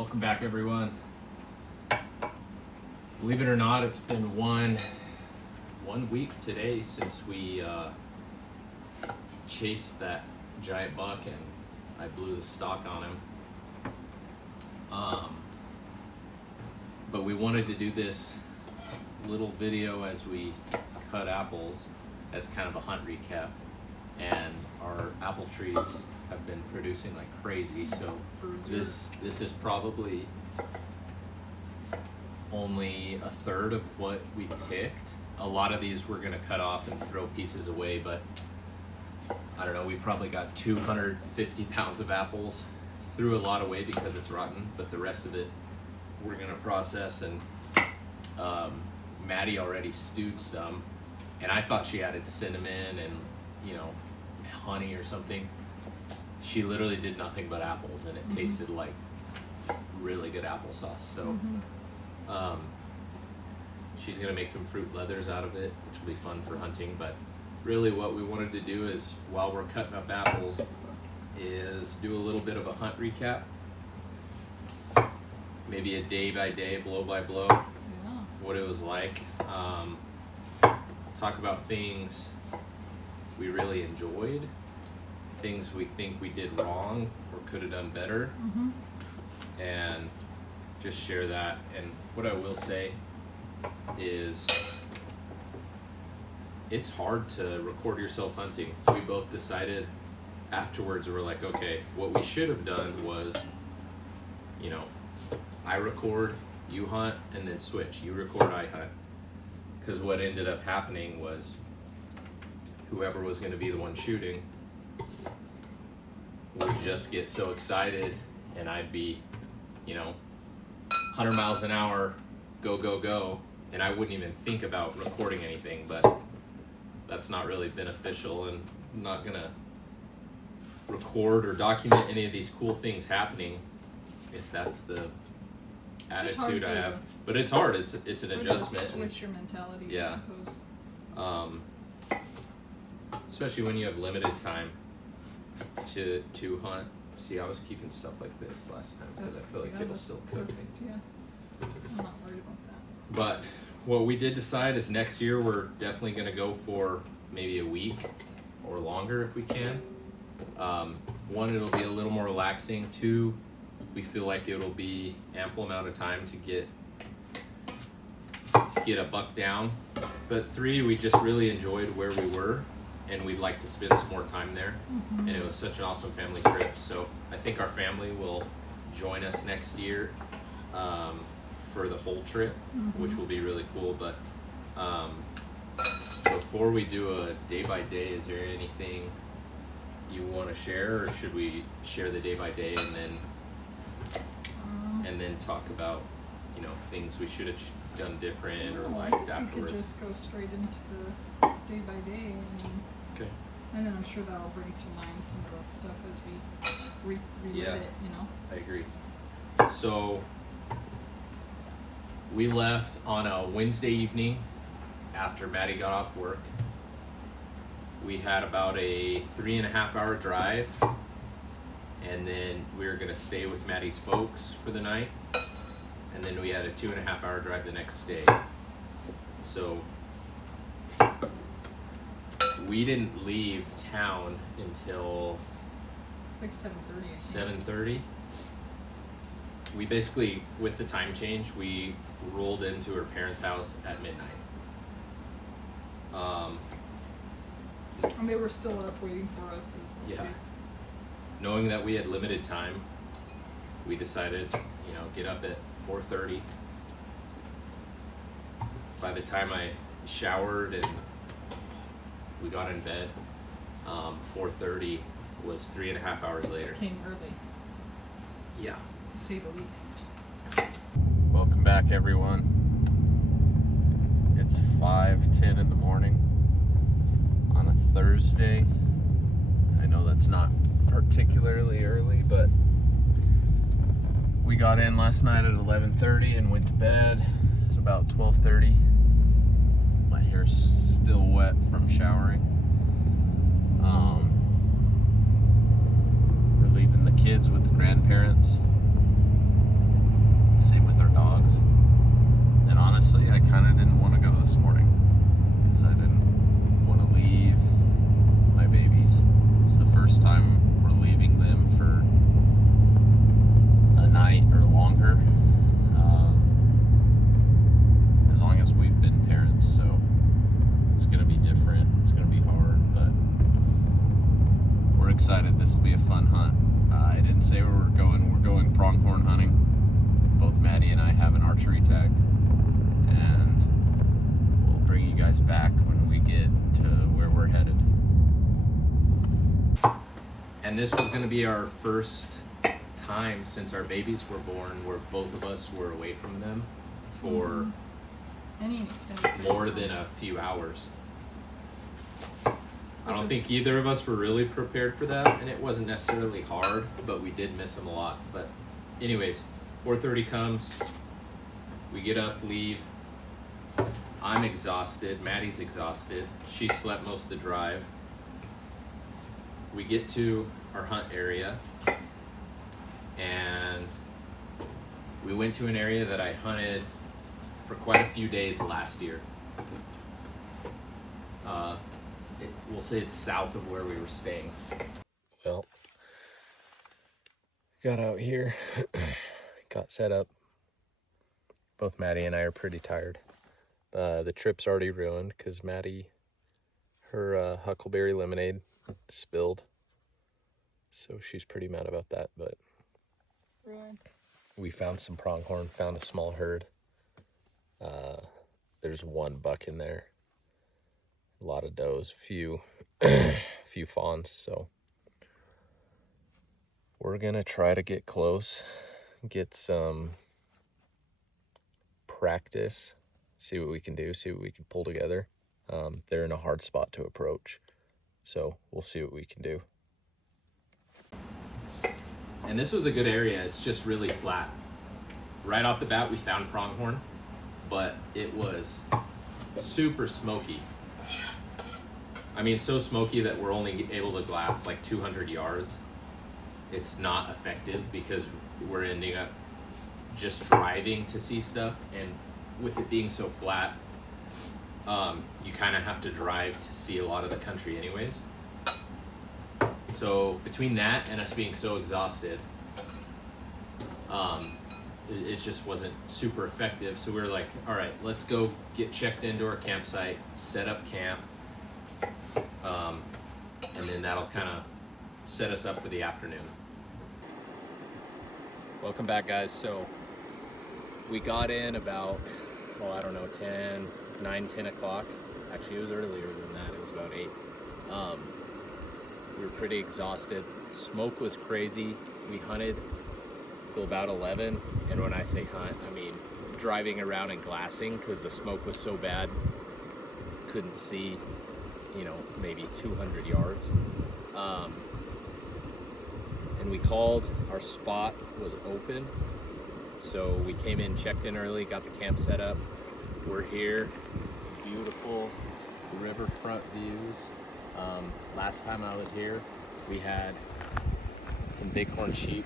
Welcome back, everyone. Believe it or not, it's been one week today since we chased that giant buck and I blew the stock on him. But we wanted to do this little video as we cut apples as kind of a hunt recap, and our apple trees have been producing like crazy, so this is probably only a third of what we picked. A lot of these we're gonna cut off and throw pieces away, but I don't know, we probably got 250 pounds of apples. Threw a lot away because it's rotten, but the rest of it we're gonna process. And Maddie already stewed some, and I thought she added cinnamon and honey or something. She literally did nothing but apples, and it tasted like really good applesauce. So she's gonna make some fruit leathers out of it, which will be fun for hunting. But really what we wanted to do is, while we're cutting up apples, is do a little bit of a hunt recap. Maybe a day by day, blow by blow, what it was like. Talk about things we really enjoyed, things we think we did wrong or could have done better, and just share that. And what I will say is, it's hard to record yourself hunting. We both decided afterwards, we're like, okay, what we should have done was, I record, you hunt, and then switch. You record, I hunt. Because what ended up happening was, whoever was going to be the one shooting would just get so excited, and I'd be, 100 miles an hour, go, go, go, and I wouldn't even think about recording anything. But that's not really beneficial, and I'm not going to record or document any of these cool things happening if that's the attitude I have. But it's hard. It's an adjustment. Switch your mentality, I suppose. Especially when you have limited time to hunt. See, I was keeping stuff like this last time because I feel like it'll still cook. Perfect, yeah. I'm not worried about that. But what we did decide is, next year we're definitely going to go for maybe a week or longer if we can. One, it'll be a little more relaxing. Two, we feel like it'll be ample amount of time to get a buck down. But three, we just really enjoyed where we were, and we'd like to spend some more time there. And it was such an awesome family trip. So I think our family will join us next year for the whole trip, which will be really cool. But before we do a day by day, is there anything you want to share, or should we share the day by day and then talk about things we should have done different or liked afterwards? We could just go straight into day by day, and then I'm sure that'll bring to mind some of the stuff as we relive it. I agree. So we left on a Wednesday evening after Maddie got off work. We had about a 3.5 hour drive, and then we were gonna stay with Maddie's folks for the night, and then we had a 2.5 hour drive the next day. So we didn't leave town until it's like 7:30. 7:30. We basically, with the time change, we rolled into her parents' house at midnight. And they were still up waiting for us. Yeah. Knowing that we had limited time, we decided, get up at 4:30. By the time I showered and we got in bed, 4:30 was 3.5 hours later. Came early. Yeah. To say the least. Welcome back, everyone. It's 5:10 in the morning on a Thursday. I know that's not particularly early, but we got in last night at 11:30 and went to bed at about 12:30. My hair's still wet from showering. We're leaving the kids with the grandparents, Same with our dogs. And honestly, I kind of didn't want to go this morning because I didn't want to leave my babies. It's the first time we're leaving them for a night or longer, as long as we've been parents. So it's going to be different. It's going to be hard, but we're excited. This will be a fun hunt. I didn't say where we're going. We're going pronghorn hunting. Both Maddie and I have an archery tag, and we'll bring you guys back when we get to where we're headed. And this was going to be our first time since our babies were born where both of us were away from them for any extended more than a few hours. I don't think either of us were really prepared for that, and it wasn't necessarily hard, but we did miss them a lot. But anyways, 4:30 comes, we get up, leave. I'm exhausted, Maddie's exhausted. She slept most of the drive. We get to our hunt area, and we went to an area that I hunted for quite a few days last year. We'll say it's south of where we were staying. Well, got out here, got set up. Both Maddie and I are pretty tired. The trip's already ruined because Maddie, her huckleberry lemonade spilled. So she's pretty mad about that, but ruined. We found some pronghorn, found a small herd. There's one buck in there. A lot of does, few fawns, so we're gonna try to get close, get some practice, see what we can do, see what we can pull together. They're in a hard spot to approach, so we'll see what we can do. And this was a good area. It's just really flat. Right off the bat, we found pronghorn, but it was super smoky. I mean, so smoky that we're only able to glass like 200 yards. It's not effective because we're ending up just driving to see stuff, and with it being so flat, you kind of have to drive to see a lot of the country anyways. So between that and us being so exhausted, it just wasn't super effective. So we were like, all right, let's go get checked into our campsite, set up camp, and then that'll kind of set us up for the afternoon. Welcome back, guys. So we got in about, well, I don't know, 10 o'clock. Actually, it was earlier than that. It was about 8. We were pretty exhausted. Smoke was crazy. We hunted till about 11. And when I say hunt, I mean driving around and glassing because the smoke was so bad. Couldn't see, maybe 200 yards. And we called, our spot was open. So we came in, checked in early, got the camp set up. We're here, beautiful riverfront views. Last time I was here, we had some bighorn sheep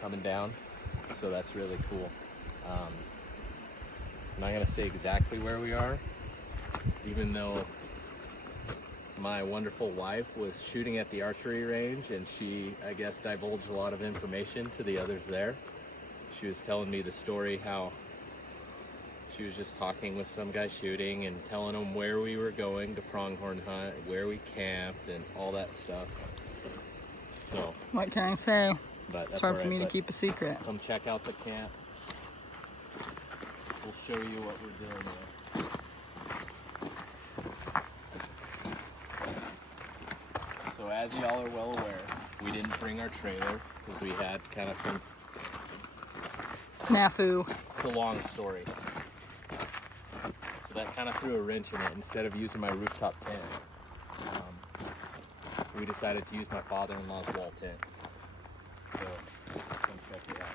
coming down, so that's really cool. I'm not gonna say exactly where we are, even though my wonderful wife was shooting at the archery range and she, I guess, divulged a lot of information to the others there. She was telling me the story how she was just talking with some guy shooting and telling him where we were going to pronghorn hunt, where we camped, and all that stuff. So what can I say? But that's it's hard all for right, me to keep a secret. Come check out the camp. We'll show you what we're doing there. So as y'all are well aware, we didn't bring our trailer because we had kind of some snafu. It's a long story. So that kind of threw a wrench in it. Instead of using my rooftop tent, we decided to use my father-in-law's wall tent. So come check it out.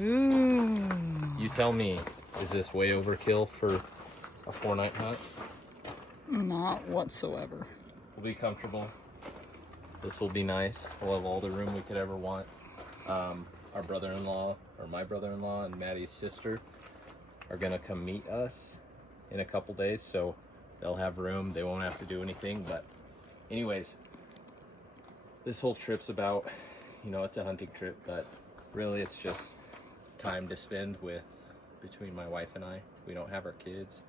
Ooh. You tell me, is this way overkill for a 4-night hunt? Not whatsoever. We'll be comfortable. This will be nice. We'll have all the room we could ever want. Our brother-in-law, or my brother-in-law, and Maddie's sister are gonna come meet us in a couple days, so they'll have room. They won't have to do anything. But anyways, this whole trip's about, you know, it's a hunting trip, but really it's just time to spend between my wife and I. We don't have our kids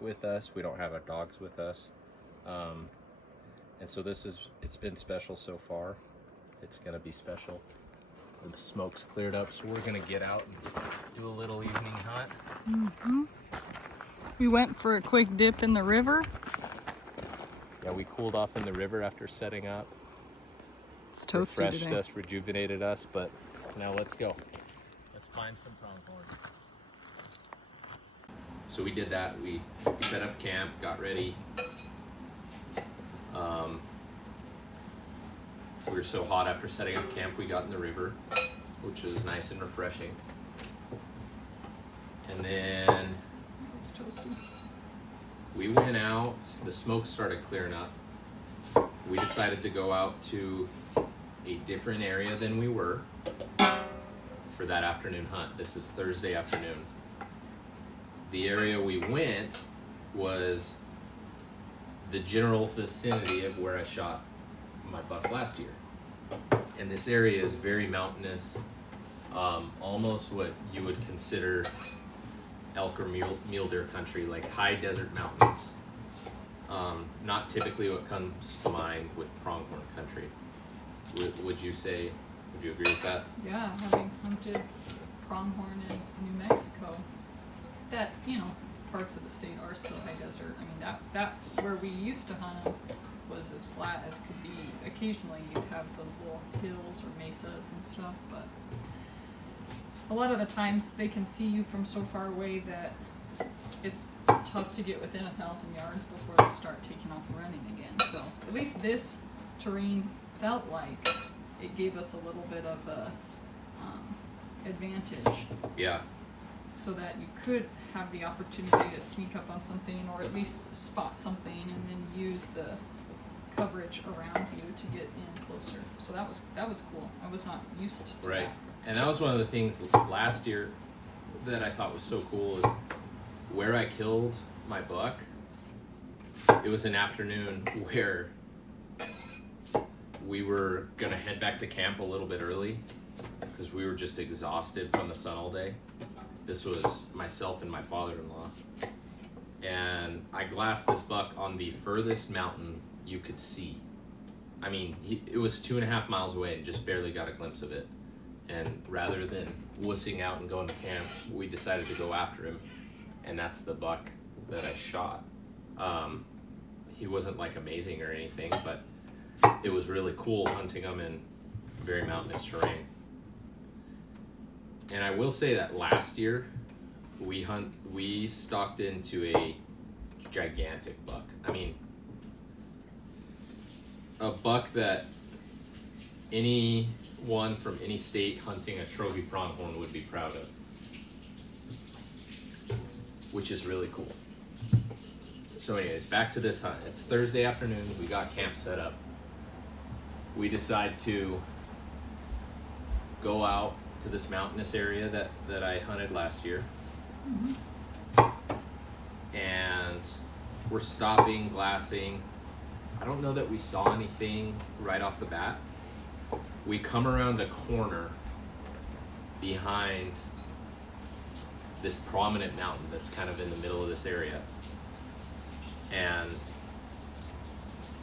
with us. We don't have our dogs with us. And so it's been special so far. It's gonna be special. And the smoke's cleared up, so we're gonna get out and do a little evening hunt. Mm-hmm. We went for a quick dip in the river. Yeah, we cooled off in the river after setting up. It's toasty refreshed today. us, rejuvenated us, but now let's go. Let's find some pronghorn. So we did that. We set up camp, got ready. We were so hot after setting up camp, we got in the river, which was nice and refreshing. And then It's toasty. we went out, the smoke started clearing up. We decided to go out to a different area than we were for that afternoon hunt. This is Thursday afternoon. The area we went was the general vicinity of where I shot my buck last year. And this area is very mountainous, almost what you would consider elk or mule deer country, like high desert mountains. Not typically what comes to mind with pronghorn country. Would you agree with that? Yeah, having hunted pronghorn in New Mexico, that, you know, parts of the state are still high desert. I mean, that where we used to hunt them was as flat as could be. Occasionally you'd have those little hills or mesas and stuff, but a lot of the times they can see you from so far away that it's tough to get within 1,000 yards before they start taking off running again. So at least this terrain felt like it gave us a little bit of a advantage. Yeah. So that you could have the opportunity to sneak up on something, or at least spot something, and then use the coverage around you to get in closer. So that was cool. I was not used to Right. that. And that was one of the things last year that I thought was so cool is where I killed my buck. It was an afternoon where we were gonna head back to camp a little bit early because we were just exhausted from the sun all day. This was myself and my father-in-law. And I glassed this buck on the furthest mountain you could see. I mean, it was 2.5 miles away and just barely got a glimpse of it. And rather than wussing out and going to camp, we decided to go after him. And that's the buck that I shot. He wasn't like amazing or anything, but it was really cool hunting him in very mountainous terrain. And I will say that last year we stalked into a gigantic buck. I mean, a buck that anyone from any state hunting a trophy pronghorn would be proud of, which is really cool. So anyways, back to this hunt. It's Thursday afternoon. We got camp set up. We decide to go out to this mountainous area that I hunted last year. Mm-hmm. And we're stopping, glassing. I don't know that we saw anything right off the bat. We come around a corner behind this prominent mountain that's kind of in the middle of this area. And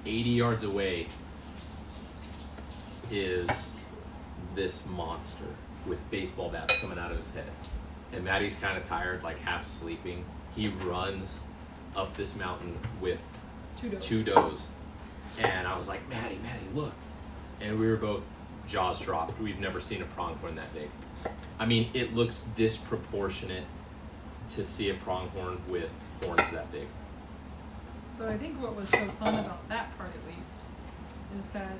80 yards away is this monster with baseball bats coming out of his head. And Maddie's kind of tired, like half sleeping. He runs up this mountain with two does. And I was like, Maddie, look. And we were both jaws dropped. We've never seen a pronghorn that big. I mean, it looks disproportionate to see a pronghorn with horns that big. But I think what was so fun about that part, at least, is that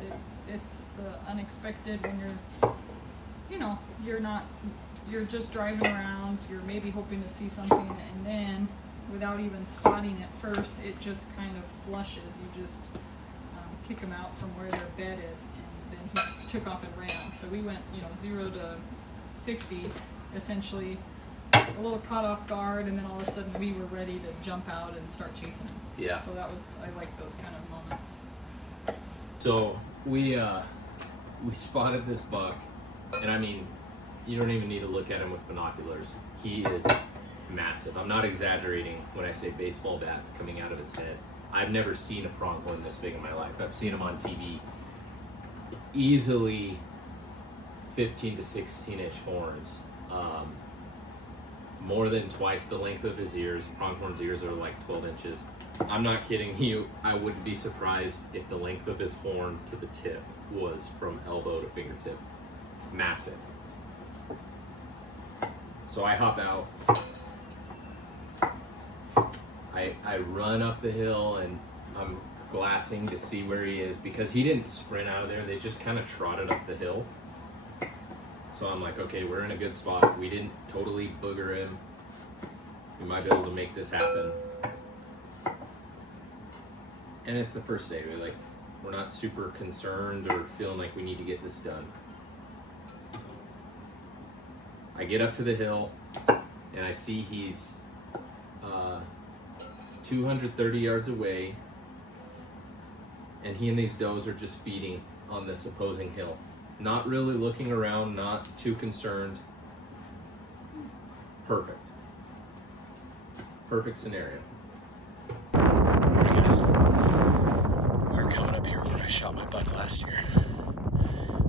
it's the unexpected when you're just driving around, you're maybe hoping to see something, and then without even spotting it first, it just kind of flushes. You just kick them out from where they're bedded, and then he took off and ran. So we went, 0 to 60, essentially a little caught off guard, and then all of a sudden we were ready to jump out and start chasing him. Yeah. So I like those kind of moments. So we spotted this buck, and I mean, you don't even need to look at him with binoculars. He is massive. I'm not exaggerating when I say baseball bats coming out of his head. I've never seen a pronghorn this big in my life. I've seen him on TV. Easily 15 to 16 inch horns. More than twice the length of his ears. Pronghorn's ears are like 12 inches. I'm not kidding you. I wouldn't be surprised if the length of his horn to the tip was from elbow to fingertip. Massive. So I hop out. I run up the hill, and I'm glassing to see where he is, because he didn't sprint out of there. They just kind of trotted up the hill. So I'm like, okay, we're in a good spot. We didn't totally booger him. We might be able to make this happen. And it's the first day. We're not super concerned or feeling like we need to get this done. I get up to the hill, and I see he's 230 yards away, and he and these does are just feeding on this opposing hill. Not really looking around, not too concerned. Perfect scenario. Alright guys, we're coming up here where I shot my buck last year.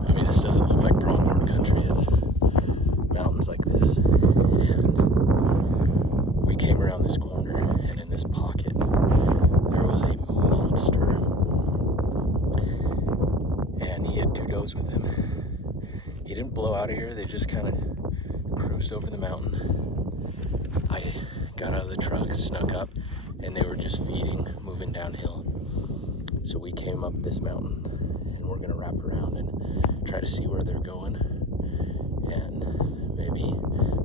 I mean, this doesn't look like pronghorn country. It's mountains like this, and we came around this corner, and in this pocket there was a monster, and he had 2 does with him. He didn't blow out of here. They just kind of cruised over the mountain. I got out of the truck, snuck up, and they were just feeding, moving downhill. So we came up this mountain, and we're gonna wrap around and try to see where they're going, and maybe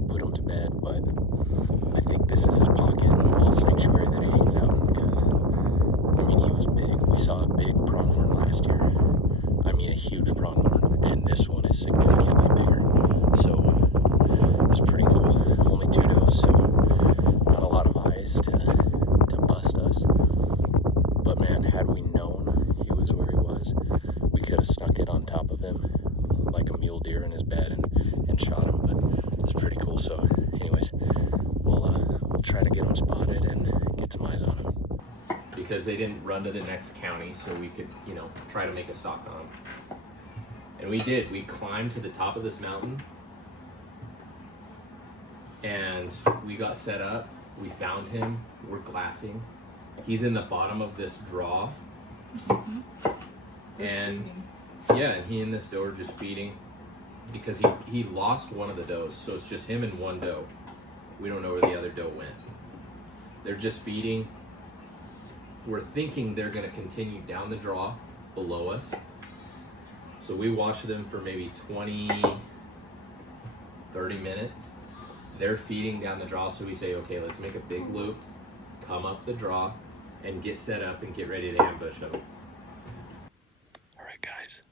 put them to bed. But I think this is his pocket, a little sanctuary that he hangs out in, because I mean, he was big. We saw a big pronghorn last year. I mean, a huge pronghorn, and this one is significantly bigger. So it's pretty cool. Only 2 does, so not a lot of eyes to bust us. But man, had we known he was where he was, we could have snuck it on top of him like a mule deer in his bed and shot him. But it's pretty cool. So anyways, we'll try to get him spotted and get some eyes on him. Because they didn't run to the next county, so we could, try to make a stalk on them. And we did. We climbed to the top of this mountain, and we got set up. We found him. We're glassing. He's in the bottom of this draw. And yeah, and he and this doe are just feeding, because he lost one of the does, so it's just him and one doe. We don't know where the other doe went. They're just feeding. We're thinking they're going to continue down the draw below us. So we watch them for maybe 20, 30 minutes. They're feeding down the draw, so we say, okay, let's make a big loop, come up the draw, and get set up and get ready to ambush them. All right, guys.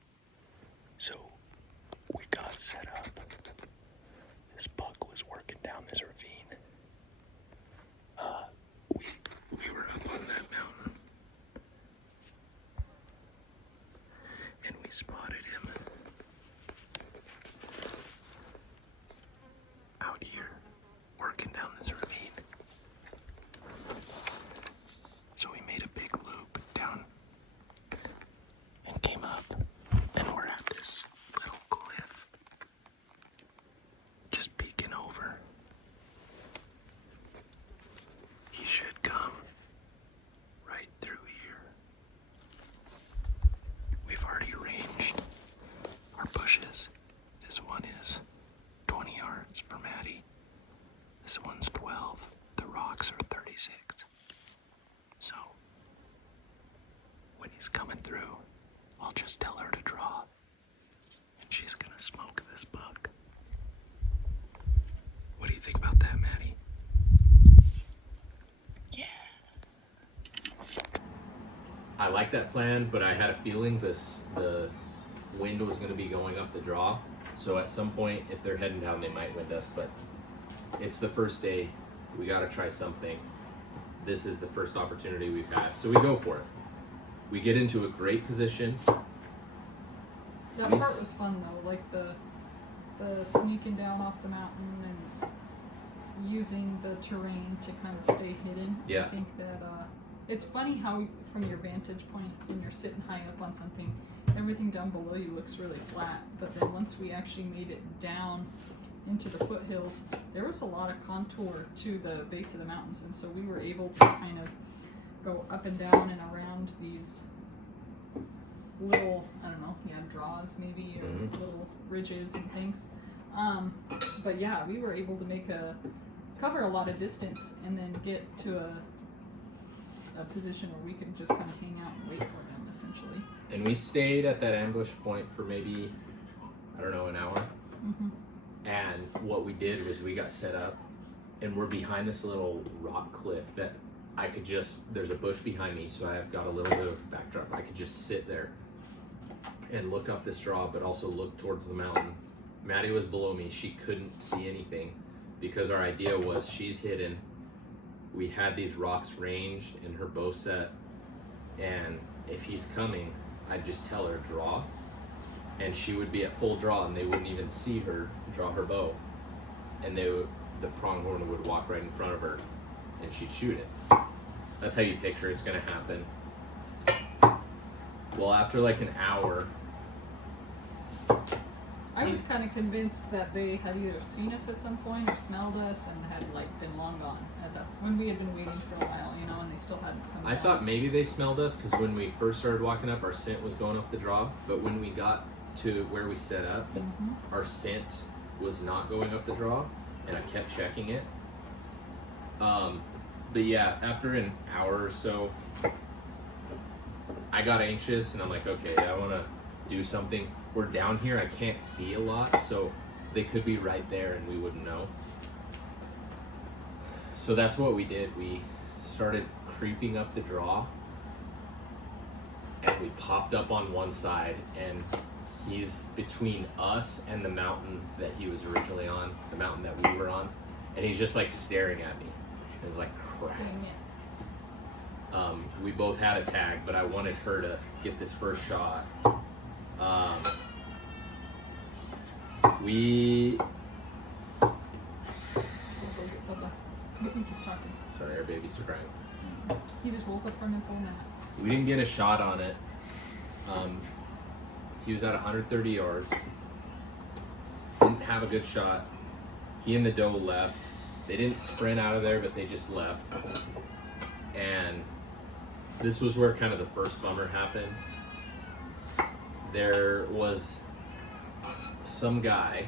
So we got set up. This buck was working down this ravine. We were up on that mountain, and we spotted him out here working down this ravine. So we made a big loop down and came up, and we're at this little cliff, just peeking over. He should come right through here. We've already arranged our bushes. This one is 20 yards for Maddie. This one's 12. The rocks are 36. So when he's coming through, I'll just tell her to draw, and she's gonna smoke this buck. What do you think about that, Maddie? I like that plan, but I had a feeling the wind was going to be going up the draw. So at some point, if they're heading down, they might wind us. But it's the first day. We got to try something. This is the first opportunity we've had. So we go for it. We get into a great position. That part was fun though, like the sneaking down off the mountain and using the terrain to kind of stay hidden. Yeah. I think that it's funny how from your vantage point when you're sitting high up on something, everything down below you looks really flat. But then once we actually made it down into the foothills, there was a lot of contour to the base of the mountains, and so we were able to kind of go up and down and around these little, I don't know, draws maybe, or little ridges and things. But yeah, we were able to cover a lot of distance and then get to a position where we could just kind of hang out and wait for them, essentially. And we stayed at that ambush point for maybe, I don't know, an hour. Mm-hmm. And what we did was we got set up, and we're behind this little rock cliff that I could just, there's a bush behind me, so I've got a little bit of backdrop. I could just sit there and look up this draw, but also look towards the mountain. Maddie was below me. She couldn't see anything because our idea was she's hidden. We had these rocks ranged in her bow set, and if he's coming, I'd just tell her draw, and she would be at full draw, and they wouldn't even see her draw her bow, and the pronghorn would walk right in front of her, and she'd shoot it. That's how you picture it's gonna happen. Well, after like an hour, I was kind of convinced that they had either seen us at some point or smelled us and had like been long gone at that, when we had been waiting for a while, and they still hadn't come I down. thought maybe they smelled us because when we first started walking up, our scent was going up the draw. But when we got to where we set up, our scent was not going up the draw, and I kept checking it. But yeah, after an hour or so, I got anxious, and I'm like, okay, I want to do something. We're down here, I can't see a lot, so they could be right there and we wouldn't know. So that's what we did. We started creeping up the draw, and we popped up on one side, and he's between us and the mountain that he was originally on, the mountain that we were on, and he's just like staring at me. It's like, crap. Dang it. We both had a tag, but I wanted her to get this first shot. Sorry, our babies are crying. He just woke up from his little nap. We didn't get a shot on it. He was at 130 yards. Didn't have a good shot. He and the doe left. They didn't sprint out of there, but they just left. And this was where kind of the first bummer happened. There was some guy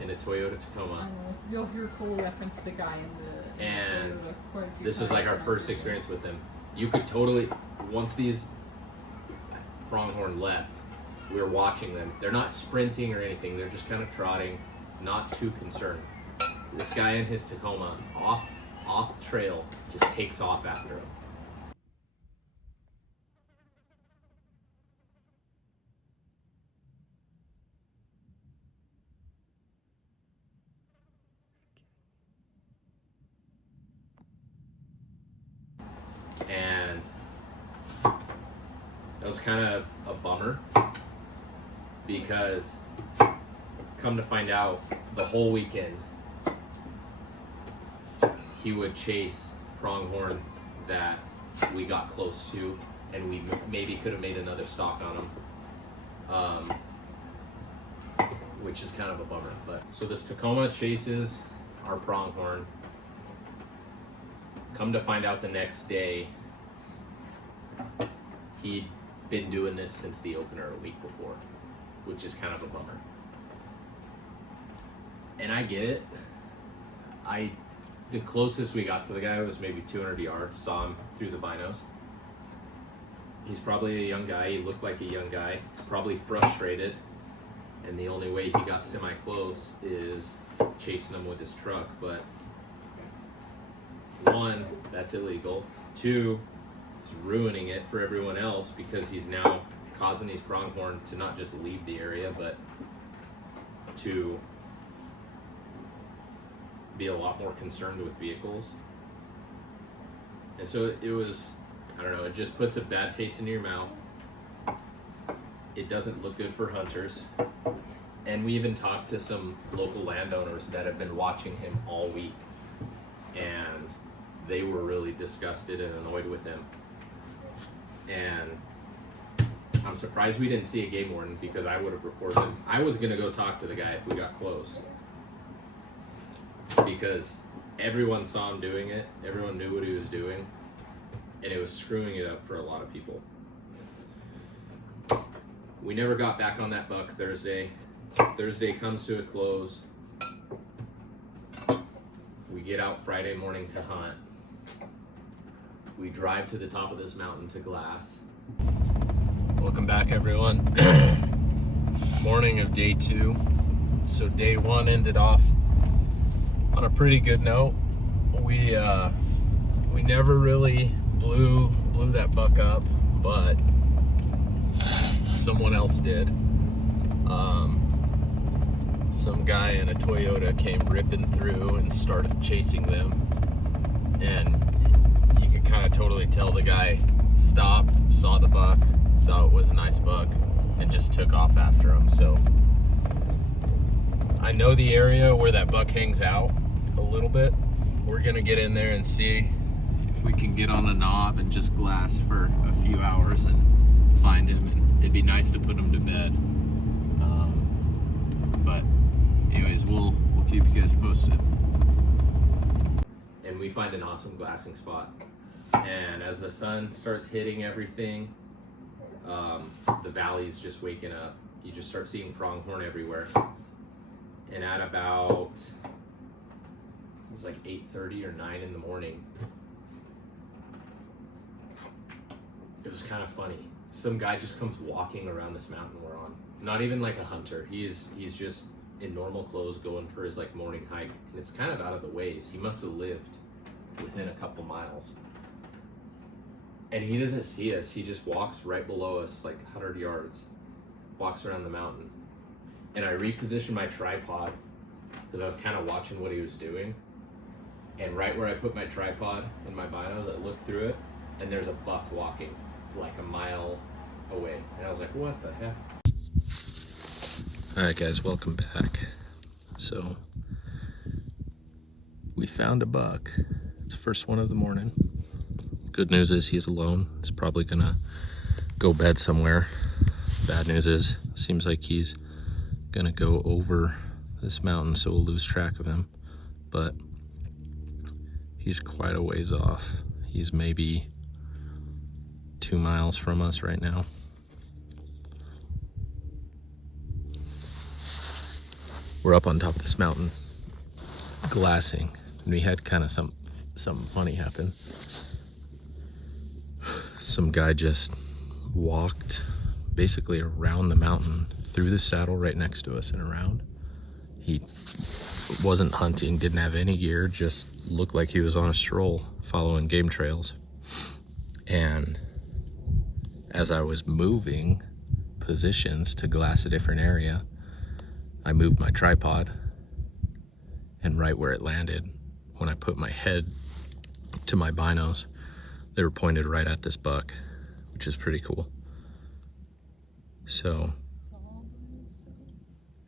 in a Toyota Tacoma. I know. You'll hear Cole reference the guy in the And Toyota quite a few this was times like our now. first experience with him. You could totally, once these pronghorn left, we were watching them. They're not sprinting or anything. They're just kind of trotting, not too concerned. This guy in his Tacoma, off trail, just takes off after him. And that was kind of a bummer because come to find out, the whole weekend he would chase pronghorn that we got close to, and we maybe could have made another stalk on him, which is kind of a bummer. But so this Tacoma chases our pronghorn. Come to find out the next day, he'd been doing this since the opener a week before, which is kind of a bummer. And I get it. The closest we got to the guy was maybe 200 yards, saw him through the binos. He's probably a young guy, he looked like a young guy. He's probably frustrated, and the only way he got semi-close is chasing him with his truck, but one, that's illegal. Two, He's ruining it for everyone else because he's now causing these pronghorn to not just leave the area, but to be a lot more concerned with vehicles. And so it was, I don't know, it just puts a bad taste in your mouth. It doesn't look good for hunters. And we even talked to some local landowners that have been watching him all week, and they were really disgusted and annoyed with him. And I'm surprised we didn't see a game warden, because I would have reported him. I was gonna go talk to the guy if we got close, because everyone saw him doing it, everyone knew what he was doing, and it was screwing it up for a lot of people. We never got back on that buck Thursday. Thursday comes to a close. We get out Friday morning to hunt. We drive to the top of this mountain to glass. Welcome back, everyone. Morning of day 2. So day 1 ended off on a pretty good note. We never really blew that buck up, but someone else did. Some guy in a Toyota came ripping through and started chasing them, and you could kind of totally tell the guy stopped, saw the buck, saw it was a nice buck, and just took off after him. So I know the area where that buck hangs out a little bit. We're gonna get in there and see if we can get on a knob and just glass for a few hours and find him, and it'd be nice to put him to bed. But anyways, we'll keep you guys posted. And we find an awesome glassing spot, and as the sun starts hitting everything, the valley's just waking up. You just start seeing pronghorn everywhere. And at about, it was like 8:30 or 9 in the morning, it was kind of funny. Some guy just comes walking around this mountain we're on. Not even like a hunter. He's just in normal clothes going for his like morning hike, and it's kind of out of the ways. He must have lived within a couple miles. And he doesn't see us. He just walks right below us, like 100 yards, walks around the mountain. And I repositioned my tripod because I was kind of watching what he was doing. And right where I put my tripod and my binos, I looked through it, and there's a buck walking like a mile away. And I was like, what the heck? Alright guys, welcome back. So, we found a buck. It's the first one of the morning. Good news is he's alone. He's probably gonna go bed somewhere. Bad news is, seems like he's gonna go over this mountain, so we'll lose track of him. But he's quite a ways off. He's maybe 2 miles from us right now. We're up on top of this mountain, glassing, and we had kind of something funny happen. Some guy just walked basically around the mountain, through the saddle right next to us and around. He wasn't hunting, didn't have any gear, just looked like he was on a stroll following game trails. And as I was moving positions to glass a different area, I moved my tripod, and right where it landed, when I put my head to my binos, they were pointed right at this buck, which is pretty cool. So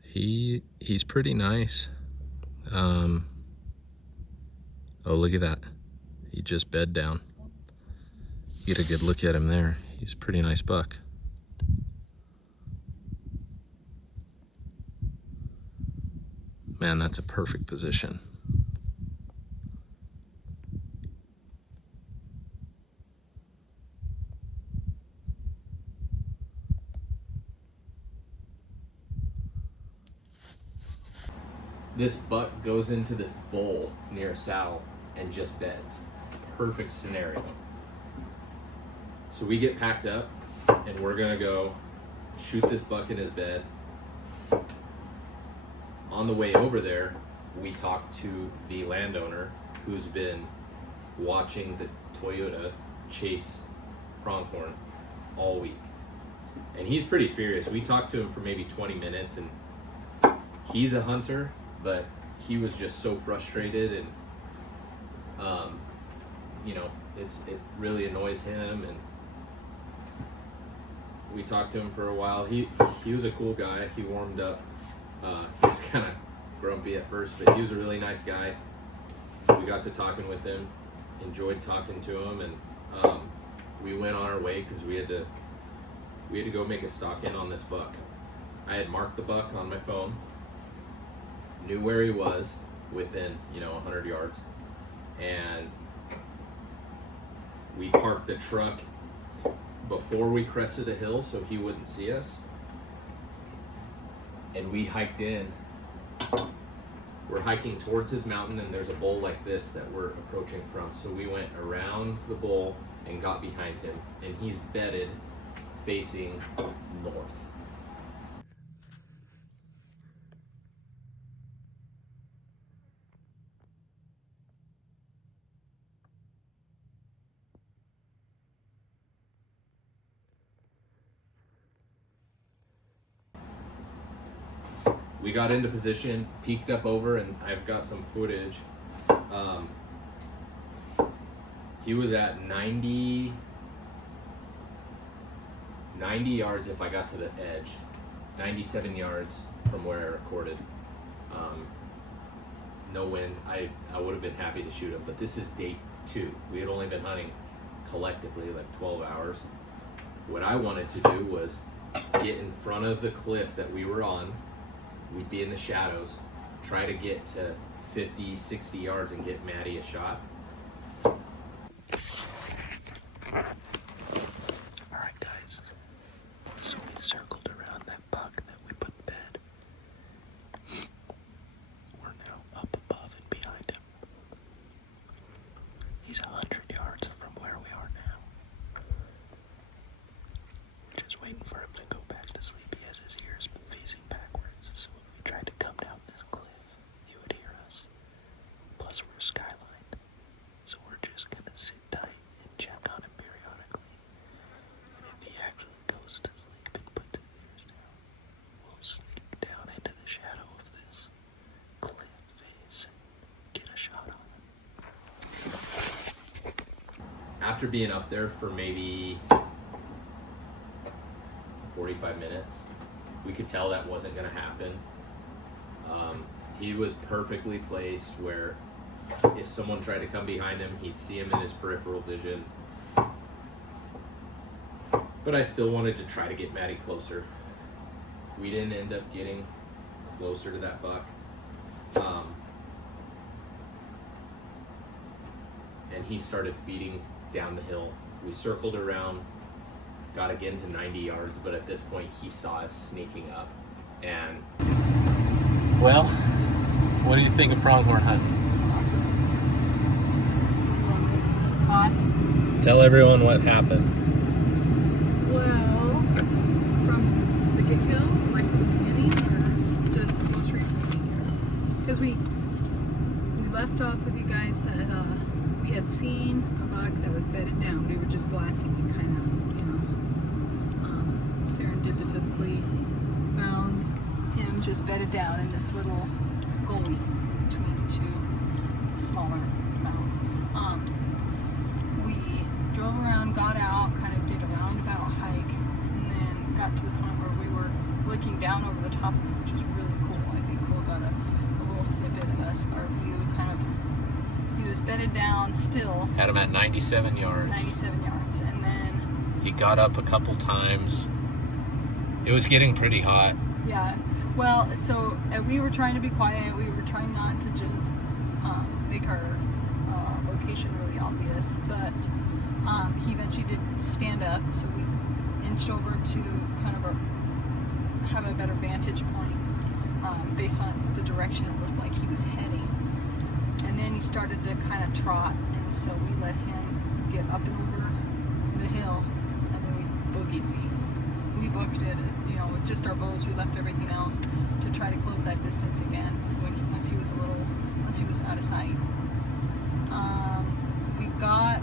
he's pretty nice. Oh, look at that. He just bed down. Get a good look at him there. He's a pretty nice buck. Man, that's a perfect position. This buck goes into this bowl near a saddle and just beds. Perfect scenario. So we get packed up, and we're gonna go shoot this buck in his bed. On the way over there, we talked to the landowner who's been watching the Toyota chase pronghorn all week. And he's pretty furious. We talked to him for maybe 20 minutes, and he's a hunter, but he was just so frustrated, and you know, it really annoys him. And we talked to him for a while. He was a cool guy. He warmed up. He was kind of grumpy at first, but he was a really nice guy. We got to talking with him, enjoyed talking to him, and we went on our way because we had to go make a stalk in on this buck. I had marked the buck on my phone, knew where he was within 100 yards, and we parked the truck before we crested a hill so he wouldn't see us, and we hiked in. We're hiking towards his mountain, and there's a bowl like this that we're approaching from, so we went around the bowl and got behind him, and he's bedded facing north. We got into position, peeked up over, and I've got some footage. He was at 90 yards if I got to the edge, 97 yards from where I recorded. No wind. I would have been happy to shoot him, but this is day 2. We had only been hunting collectively like 12 hours. What I wanted to do was get in front of the cliff that we were on. We'd be in the shadows, try to get to 50, 60 yards and get Maddie a shot. Alright guys, so we circled around that buck that we put in bed. We're now up above and behind him. He's 100 yards from where we are now. We're just waiting for him to go back to sleep. He has his ears facing backwards, so if we tried to come down this cliff, he would hear us. Plus we're skylined, so we're just gonna sit tight and check on him periodically. And if he actually goes to sleep and puts his ears down, we'll sneak down into the shadow of this cliff face and get a shot on him. After being up there for maybe 45 minutes, we could tell that wasn't going to happen. He was perfectly placed where if someone tried to come behind him, he'd see him in his peripheral vision. But I still wanted to try to get Maddie closer. We didn't end up getting closer to that buck. And he started feeding down the hill. We circled around, got again to 90 yards, but at this point he saw us sneaking up. And well, what do you think of pronghorn hunting? It's awesome. It's hot. Tell everyone what happened. Well, from the get-go, like from the beginning, or just most recently? Because we left off with you guys that we had seen a buck that was bedded down. We were just glassing and kind of, serendipitously found him just bedded down in this little gully between 2 smaller mountains. We drove around, got out, kind of did a roundabout hike, and then got to the point where we were looking down over the top of him, which was really cool. I think Cole got a little snippet of us, our view kind of. He was bedded down still. Had him at 97 yards. 97 yards, and then he got up a couple times. It was getting pretty hot. Yeah, well, so we were trying to be quiet. We were trying not to just make our location really obvious, but he eventually did stand up, so we inched over to kind of have a better vantage point based on the direction it looked like he was heading. And then he started to kind of trot, and so we let him get up and over the hill, and then we boogied. We booked it, with just our bows. We left everything else to try to close that distance again. And once he was out of sight, we got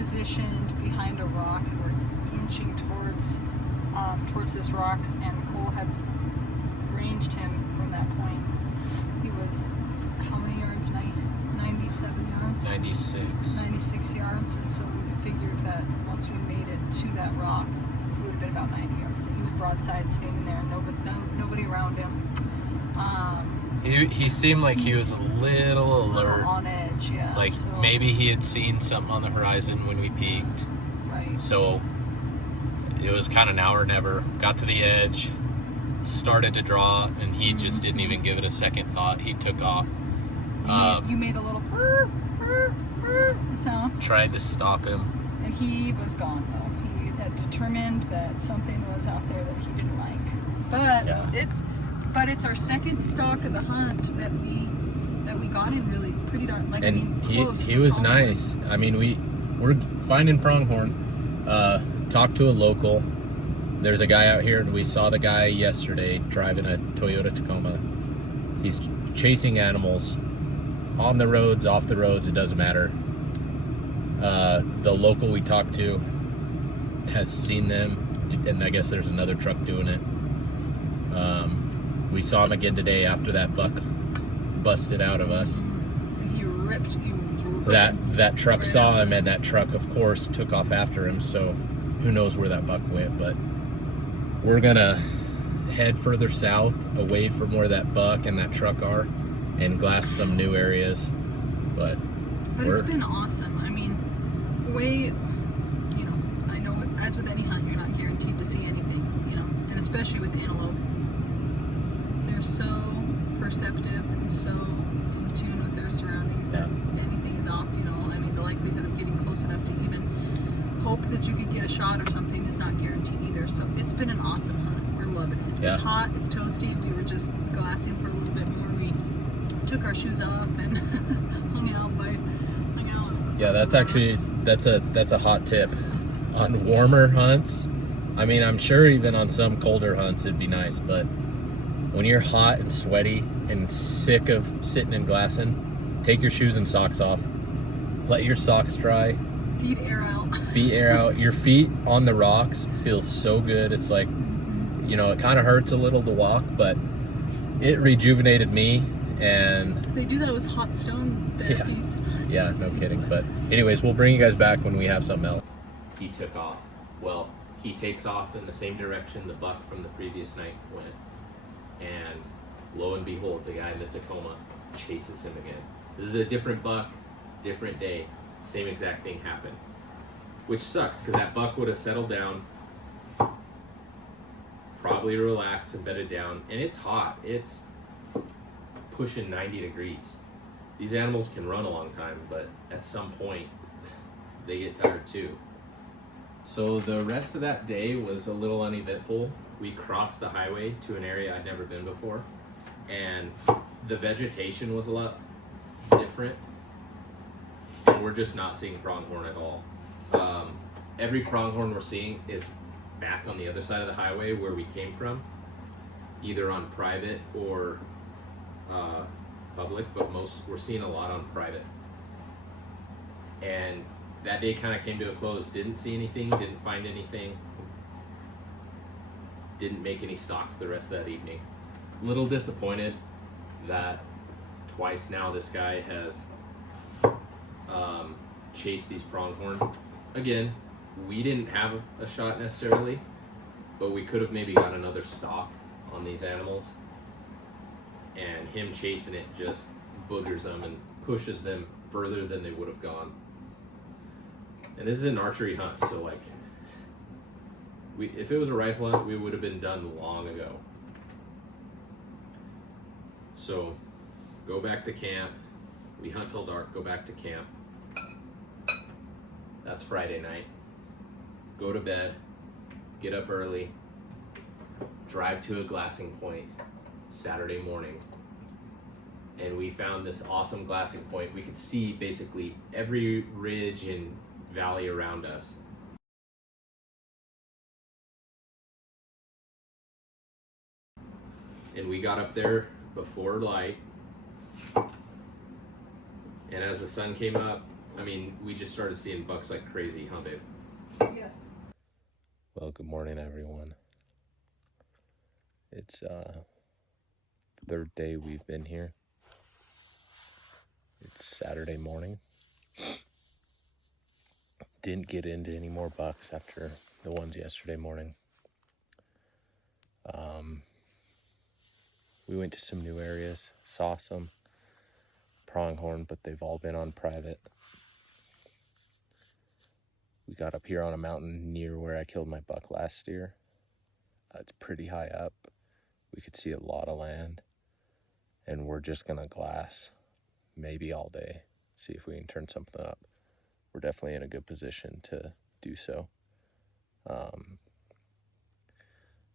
positioned behind a rock, and we're inching towards this rock, and Cole had ranged him from that point. He was how many yards? 97 yards? 96 yards, and so we figured that once we made it to that rock, it would have been about 90 yards. And he was broadside, standing there, nobody around him. He seemed like he was a little alert. On edge, yeah. Like so, maybe he had seen something on the horizon when we peaked. Right. So it was kind of now or never. Got to the edge, started to draw, and he just didn't even give it a second thought. He took off. You made a little sound. Tried to stop him. And he was gone, though. He had determined that something was out there that he didn't like. But it's our second stalk of the hunt that we got in really pretty darn close. He was nice. I mean, we're finding pronghorn. Talked to a local. There's a guy out here, and we saw the guy yesterday driving a Toyota Tacoma. He's chasing animals on the roads, off the roads, it doesn't matter. The local we talked to has seen them, and I guess there's another truck doing it. We saw him again today after that buck busted out of us. And he ripped you. That truck saw him, and that truck, of course, took off after him. So who knows where that buck went? But we're gonna head further south, away from where that buck and that truck are, and glass some new areas. But it's been awesome. I mean, I know as with any hunt, you're not guaranteed to see anything, and especially with antelope. They're so perceptive and so in tune with their surroundings that anything is off, I mean, the likelihood of getting close enough to even hope that you could get a shot or something is not guaranteed either. So it's been an awesome hunt. We're loving it. Yeah. It's hot, it's toasty. We were just glassing for a little bit more. We took our shoes off and hung out. Yeah, that's actually that's a hot tip. On warmer hunts, I mean, I'm sure even on some colder hunts it'd be nice, but when you're hot and sweaty and sick of sitting and glassing, take your shoes and socks off. Let your socks dry. Feet air out. Feet air out. Your feet on the rocks feels so good. It's like, it kind of hurts a little to walk, but it rejuvenated me. And they do that with hot stone therapies. Yeah, no kidding. But anyways, we'll bring you guys back when we have something else. He took off. Well, he takes off in the same direction the buck from the previous night went. And lo and behold, the guy in the Tacoma chases him again. This is a different buck, different day. Same exact thing happened. Which sucks, because that buck would have settled down, probably relaxed and bedded down. And it's hot. It's pushing 90 degrees. These animals can run a long time, but at some point they get tired too. So the rest of that day was a little uneventful. We crossed the highway to an area I'd never been before, and the vegetation was a lot different, and we're just not seeing pronghorn at all. Every pronghorn we're seeing is back on the other side of the highway where we came from, either on private or public, but we're seeing a lot on private. And that day kind of came to a close. Didn't see anything, didn't find anything, didn't make any stalks the rest of that evening. A little disappointed that twice now this guy has chased these pronghorn. Again, we didn't have a shot necessarily, but we could have maybe got another stalk on these animals. And him chasing it just boogers them and pushes them further than they would have gone. And this is an archery hunt, so if it was a rifle hunt, we would have been done long ago. So, go back to camp. We hunt till dark, go back to camp. That's Friday night. Go to bed, get up early, drive to a glassing point Saturday morning. And we found this awesome glassing point. We could see basically every ridge and valley around us. And we got up there before light. And as the sun came up, I mean, we just started seeing bucks like crazy, huh, babe? Yes. Well, good morning, everyone. It's the third day we've been here. It's Saturday morning. Didn't get into any more bucks after the ones yesterday morning. We went to some new areas, saw some pronghorn, but they've all been on private. We got up here on a mountain near where I killed my buck last year. It's pretty high up. We could see a lot of land, and we're just gonna glass maybe all day, see if we can turn something up. We're definitely in a good position to do so. But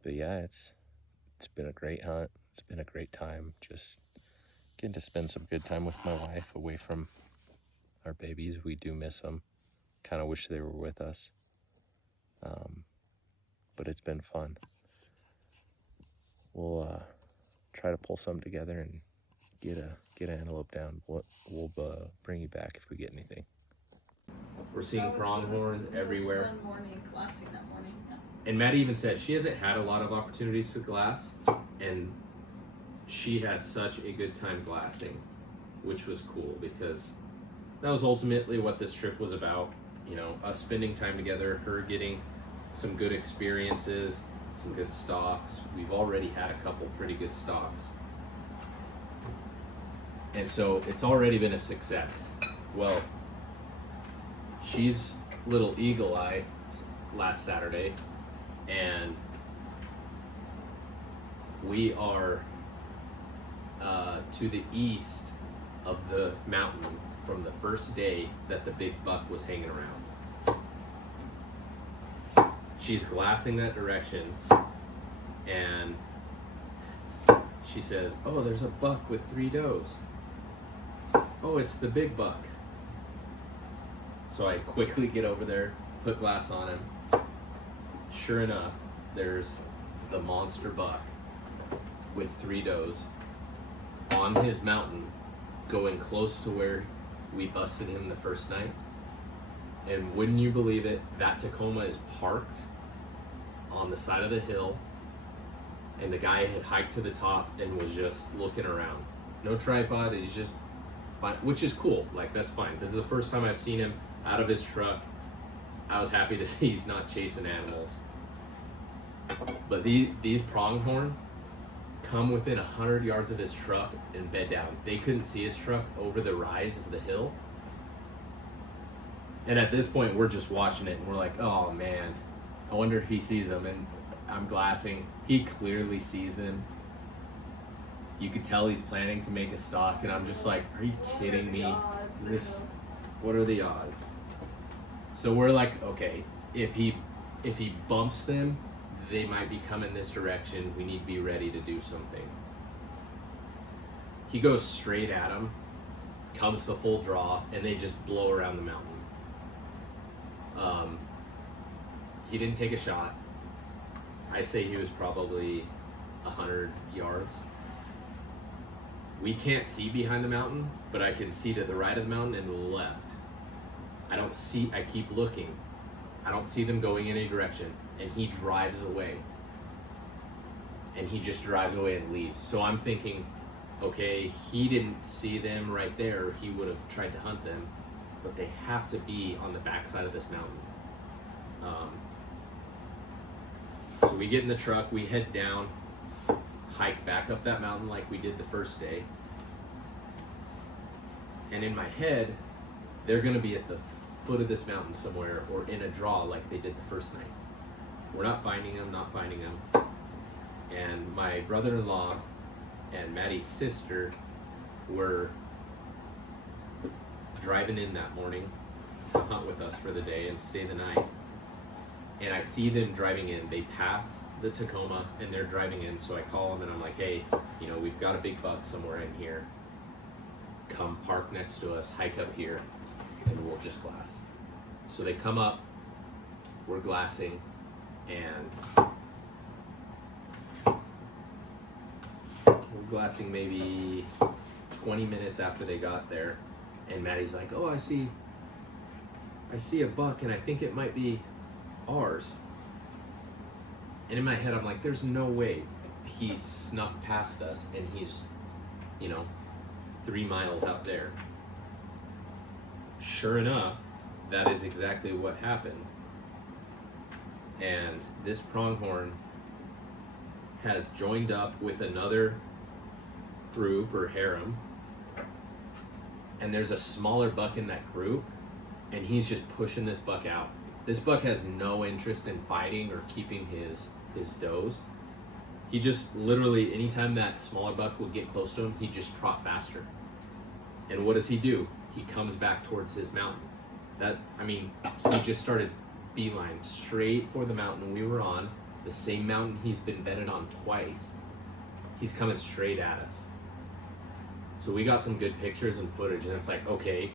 yeah, it's been a great hunt. It's been a great time just getting to spend some good time with my wife away from our babies. We do miss them. Kind of wish they were with us. But it's been fun. We'll try to pull something together and get an antelope down. We'll bring you back if we get anything. We're seeing pronghorns everywhere. Fun morning, glassing that morning. Yeah. And Maddie even said she hasn't had a lot of opportunities to glass, and she had such a good time glassing, which was cool because that was ultimately what this trip was about. You know, us spending time together, her getting some good experiences, some good stalks. We've already had a couple pretty good stalks. And so it's already been a success. Well, she's little eagle eye last Saturday, and we are to the east of the mountain from the first day that the big buck was hanging around. She's glassing that direction, and she says, "Oh, there's a buck with 3 does. Oh, it's the big buck." So I quickly get over there, put glass on him. Sure enough, there's the monster buck with 3 does on his mountain, going close to where we busted him the first night. And wouldn't you believe it, that Tacoma is parked on the side of the hill, and the guy had hiked to the top and was just looking around. No tripod, he's just, which is cool, like that's fine. This is the first time I've seen him out of his truck. I was happy to see he's not chasing animals. But these pronghorn come within 100 yards of his truck and bed down. They couldn't see his truck over the rise of the hill. And at this point, we're just watching it and we're like, oh man, I wonder if he sees them. And I'm glassing. He clearly sees them. You could tell he's planning to make a stalk, and I'm just like, are you kidding me? What are the odds? So we're like, okay, if he bumps them, they might be coming this direction. We need to be ready to do something. He goes straight at him, comes to full draw, and they just blow around the mountain. He didn't take a shot. I say he was probably 100 yards. We can't see behind the mountain, but I can see to the right of the mountain and the left. I keep looking. I don't see them going in any direction, and he drives away. And he just drives away and leaves. So I'm thinking, okay, he didn't see them right there. He would have tried to hunt them, but they have to be on the backside of this mountain. So we get in the truck, we head down, hike back up that mountain like we did the first day. And in my head, they're gonna be at the foot of this mountain somewhere or in a draw like they did the first night. We're not finding them. And my brother-in-law and Maddie's sister were driving in that morning to hunt with us for the day and stay the night. And I see them driving in. They pass the Tacoma and they're driving in. So I call them and I'm like, hey, we've got a big buck somewhere in here. Come park next to us, hike up here, and we'll just glass. So they come up, we're glassing, and we're glassing maybe 20 minutes after they got there. And Maddie's like, oh, I see I see a buck and I think it might be ours. And in my head, I'm like, there's no way he snuck past us and he's, 3 miles out there. Sure enough, that is exactly what happened. And this pronghorn has joined up with another group or harem, and there's a smaller buck in that group, and he's just pushing this buck out. This buck has no interest in fighting or keeping his does. He just literally, anytime that smaller buck would get close to him, he'd just trot faster. And what does he do? He comes back towards his mountain. He just started beeline straight for the mountain we were on, the same mountain he's been bedded on twice. He's coming straight at us. So we got some good pictures and footage, and it's like, okay.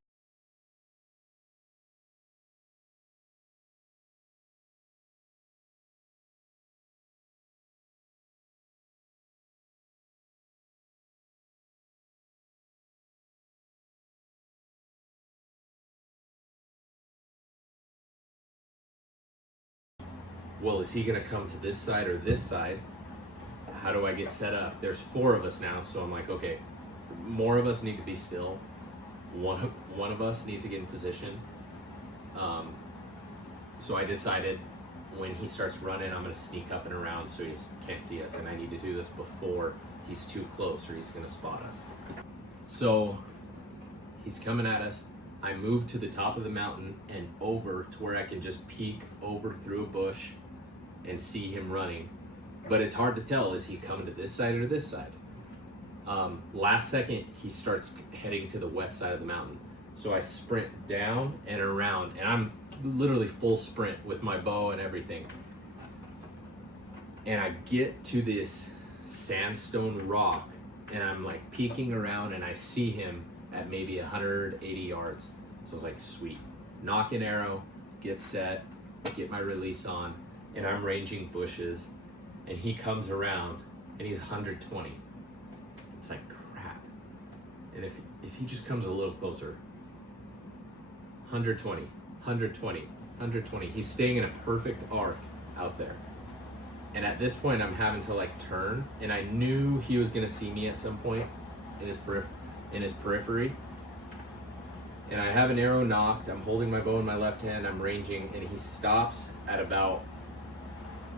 Well, is he gonna come to this side or this side? How do I get set up? There's 4 of us now, so I'm like, okay, more of us need to be still. One of us needs to get in position. So I decided when he starts running, I'm gonna sneak up and around so he can't see us, and I need to do this before he's too close or he's gonna spot us. So he's coming at us. I move to the top of the mountain and over to where I can just peek over through a bush and see him running. But it's hard to tell, is he coming to this side or this side? Last second, he starts heading to the west side of the mountain. So I sprint down and around, and I'm literally full sprint with my bow and everything. And I get to this sandstone rock, and I'm like peeking around, and I see him at maybe 180 yards. So it's like, sweet. Nock an arrow, get set, get my release on, and I'm ranging bushes, and he comes around, and he's 120. It's like, crap. And if he just comes a little closer, 120, 120, 120. He's staying in a perfect arc out there. And at this point, I'm having to like turn, and I knew he was gonna see me at some point in his periphery. And I have an arrow knocked. I'm holding my bow in my left hand. I'm ranging, and he stops at about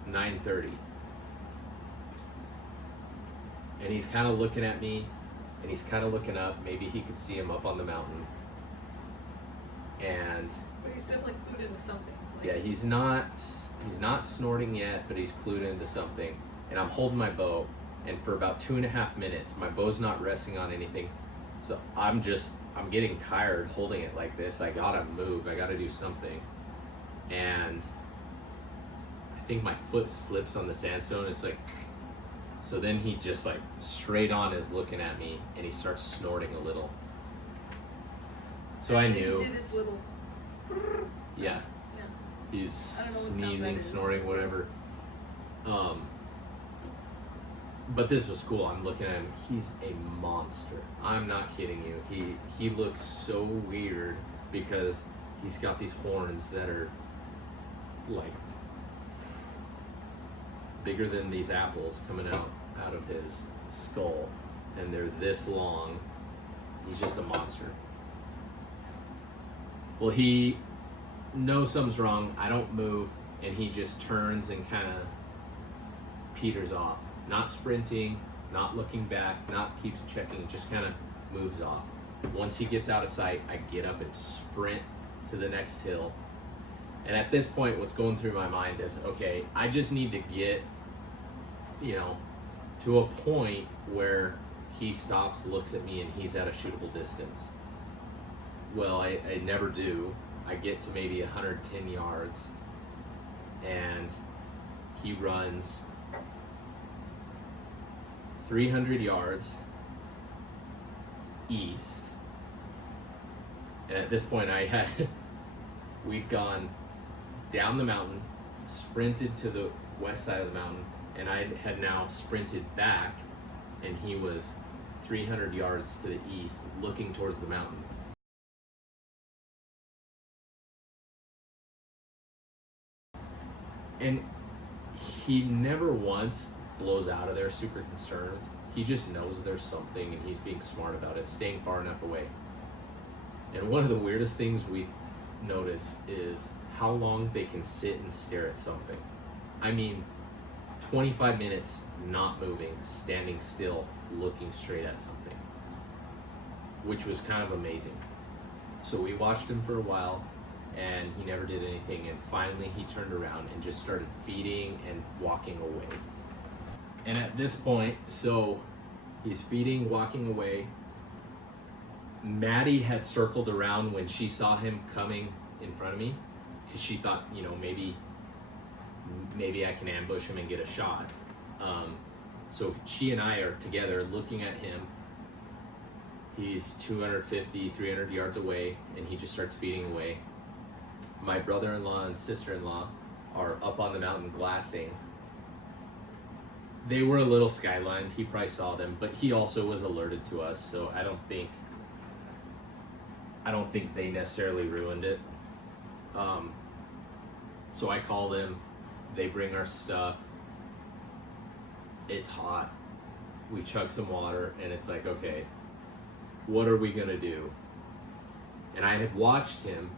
9:30. And he's kind of looking at me, and he's kind of looking up. Maybe he could see him up on the mountain. And But he's definitely clued into something. yeah, he's not snorting yet, but he's clued into something. And I'm holding my bow, and for about 2.5 minutes, my bow's not resting on anything. So I'm getting tired holding it like this. I gotta move, I gotta do something. And I think my foot slips on the sandstone. It's like, so then he just like straight on is looking at me, and he starts snorting a little. So I knew. He did his little. Yeah. Yeah. He's I don't know what sound sneezing, that is. snorting, whatever. But this was cool. I'm looking at him. He's a monster. I'm not kidding you. He looks so weird because he's got these horns that are like bigger than these apples coming out of his skull, and they're this long. He's just a monster. Well, he knows something's wrong. I don't move, and he just turns and kind of peters off. Not sprinting, not looking back, not keeps checking, just kind of moves off. Once he gets out of sight, I get up and sprint to the next hill. And at this point, what's going through my mind is, okay, I just need to get, to a point where he stops, looks at me, and he's at a shootable distance. Well, I never do. I get to maybe 110 yards, and he runs 300 yards east. And at this point, we'd gone down the mountain, sprinted to the west side of the mountain, and I had now sprinted back, and he was 300 yards to the east, looking towards the mountain. And he never once blows out of there super concerned. He just knows there's something and he's being smart about it, staying far enough away. And one of the weirdest things we notice is how long they can sit and stare at something. I mean, 25 minutes not moving, standing still, looking straight at something, which was kind of amazing. So we watched him for a while and he never did anything, and finally he turned around and just started feeding and walking away. And at this point, so he's feeding, walking away. Maddie had circled around when she saw him coming in front of me because she thought, you know, maybe I can ambush him and get a shot. So she and I are together looking at him. He's 250, 300 yards away, and he just starts feeding away. My brother-in-law and sister-in-law are up on the mountain glassing. They were a little skylined. He probably saw them, but he also was alerted to us, so I don't think they necessarily ruined it. So I call them. They bring our stuff. It's hot. We chug some water, and it's like, okay, what are we gonna do? And I had watched him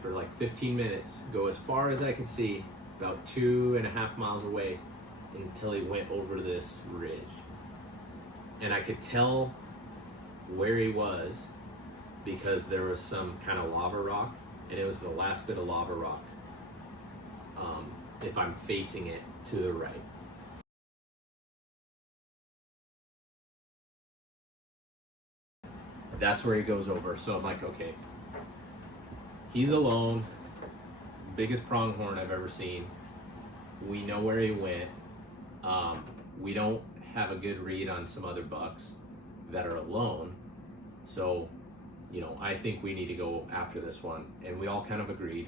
for like 15 minutes go as far as I could see, about 2.5 miles away, until he went over this ridge. And I could tell where he was because there was some kind of lava rock, and it was the last bit of lava rock if I'm facing it to the right. That's where he goes over. So I'm like, okay, he's alone, biggest pronghorn I've ever seen. We know where he went. We don't have a good read on some other bucks that are alone. So, you know, I think we need to go after this one. And we all kind of agreed.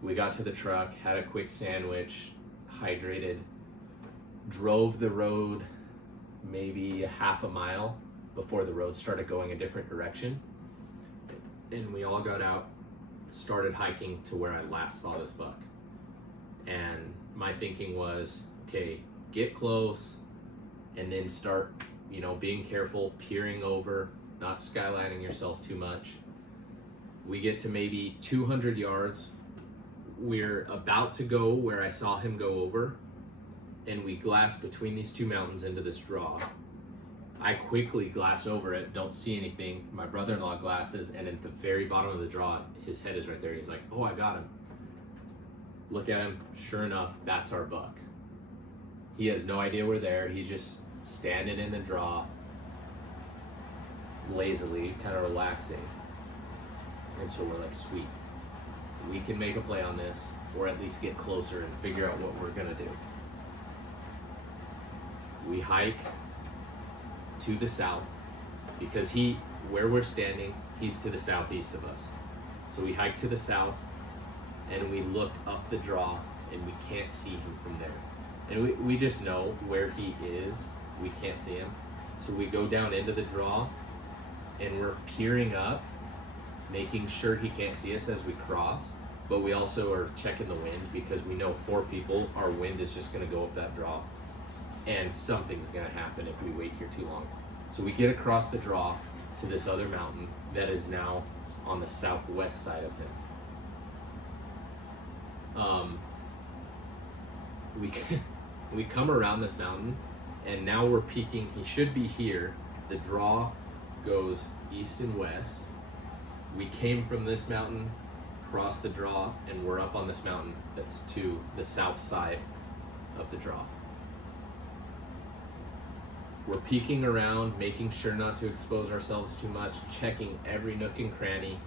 We got to the truck, had a quick sandwich, hydrated, drove the road maybe a half a mile before the road started going a different direction. And we all got out, started hiking to where I last saw this buck. And my thinking was, okay, get close and then start, you know, being careful, peering over, not skylining yourself too much. We get to maybe 200 yards. We're about to go where I saw him go over, and we glass between these two mountains into this draw. I quickly glass over it, don't see anything. My brother-in-law glasses, and at the very bottom of the draw, his head is right there. He's like, oh, I got him. Look at him, sure enough, that's our buck. He has no idea we're there. He's just standing in the draw, lazily, kind of relaxing. And so we're like, sweet, we can make a play on this, or at least get closer and figure out what we're gonna do. We hike to the south because where we're standing, he's to the southeast of us. So we hike to the south and we look up the draw and we can't see him from there. And we just know where he is, we can't see him. So we go down into the draw and we're peering up, making sure he can't see us as we cross, but we also are checking the wind because we know 4 people, our wind is just gonna go up that draw and something's gonna happen if we wait here too long. So we get across the draw to this other mountain that is now on the southwest side of him. We come around this mountain and now we're peeking. He should be here. The draw goes east and west. We came from this mountain, crossed the draw, and we're up on this mountain that's to the south side of the draw. We're peeking around, making sure not to expose ourselves too much, checking every nook and cranny,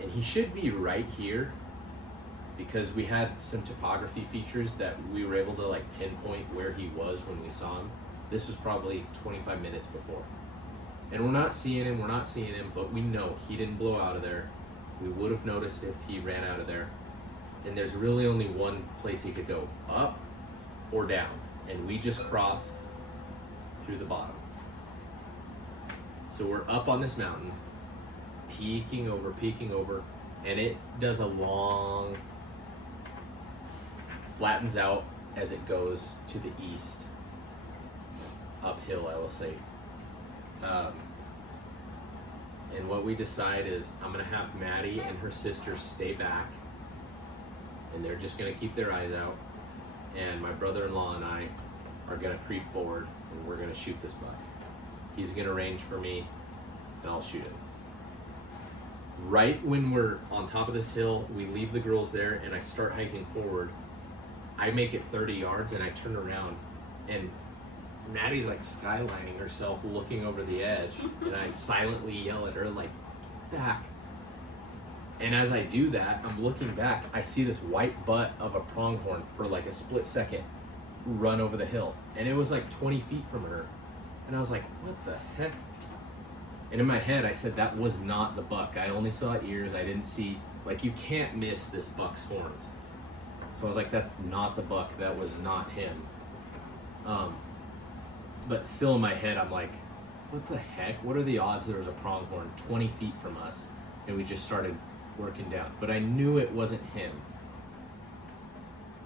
and he should be right here because we had some topography features that we were able to like pinpoint where he was when we saw him. This was probably 25 minutes before. And we're not seeing him, but we know he didn't blow out of there. We would have noticed if he ran out of there. And there's really only one place he could go, up or down. And we just crossed through the bottom. So we're up on this mountain, peeking over, and it does a long flattens out as it goes to the east, uphill, I will say. And what we decide is I'm gonna have Maddie and her sister stay back, and they're just gonna keep their eyes out, and my brother-in-law and I are gonna creep forward, and we're gonna shoot this buck. He's gonna range for me, and I'll shoot him. Right when we're on top of this hill, we leave the girls there, and I start hiking forward. I make it 30 yards, and I turn around, and Maddie's like skylining herself, looking over the edge, and I silently yell at her, like, back. And as I do that, I'm looking back, I see this white butt of a pronghorn for like a split second run over the hill. And it was like 20 feet from her. And I was like, what the heck? And in my head, I said, that was not the buck. I only saw ears, I didn't see, like, you can't miss this buck's horns. So I was like, that's not the buck, that was not him. But still in my head, I'm like, what the heck? What are the odds there was a pronghorn 20 feet from us? And we just started working down. But I knew it wasn't him.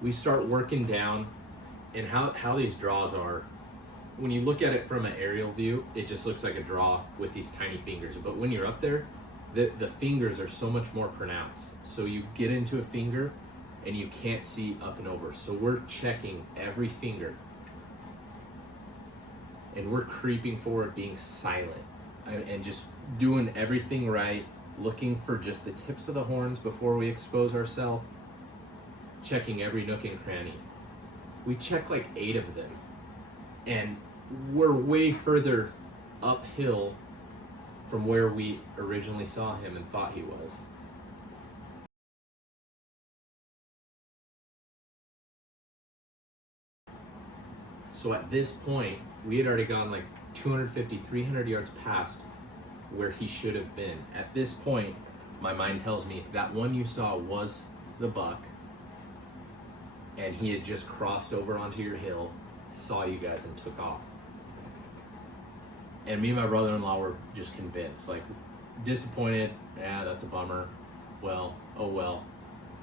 We start working down, and how these draws are, when you look at it from an aerial view, it just looks like a draw with these tiny fingers. But when you're up there, the fingers are so much more pronounced. So you get into a finger, and you can't see up and over. So we're checking every finger. And we're creeping forward, being silent, and just doing everything right, looking for just the tips of the horns before we expose ourselves, checking every nook and cranny. We check like 8 of them, and we're way further uphill from where we originally saw him and thought he was. So at this point, we had already gone like 250, 300 yards past where he should have been. At this point, my mind tells me that one you saw was the buck, and he had just crossed over onto your hill, saw you guys, and took off. And me and my brother-in-law were just convinced, like, disappointed, yeah, that's a bummer. Well, oh well.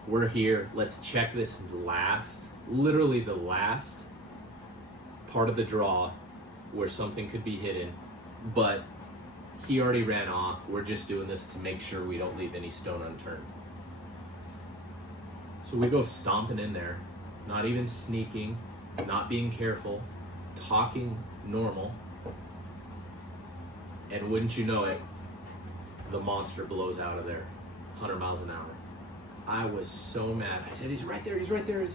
We're here, let's check this literally the last part of the draw where something could be hidden, but he already ran off. We're just doing this to make sure we don't leave any stone unturned. So we go stomping in there, not even sneaking, not being careful, talking normal, and wouldn't you know it, the monster blows out of there, 100 miles an hour. I was so mad. I said, he's right there, he's right there.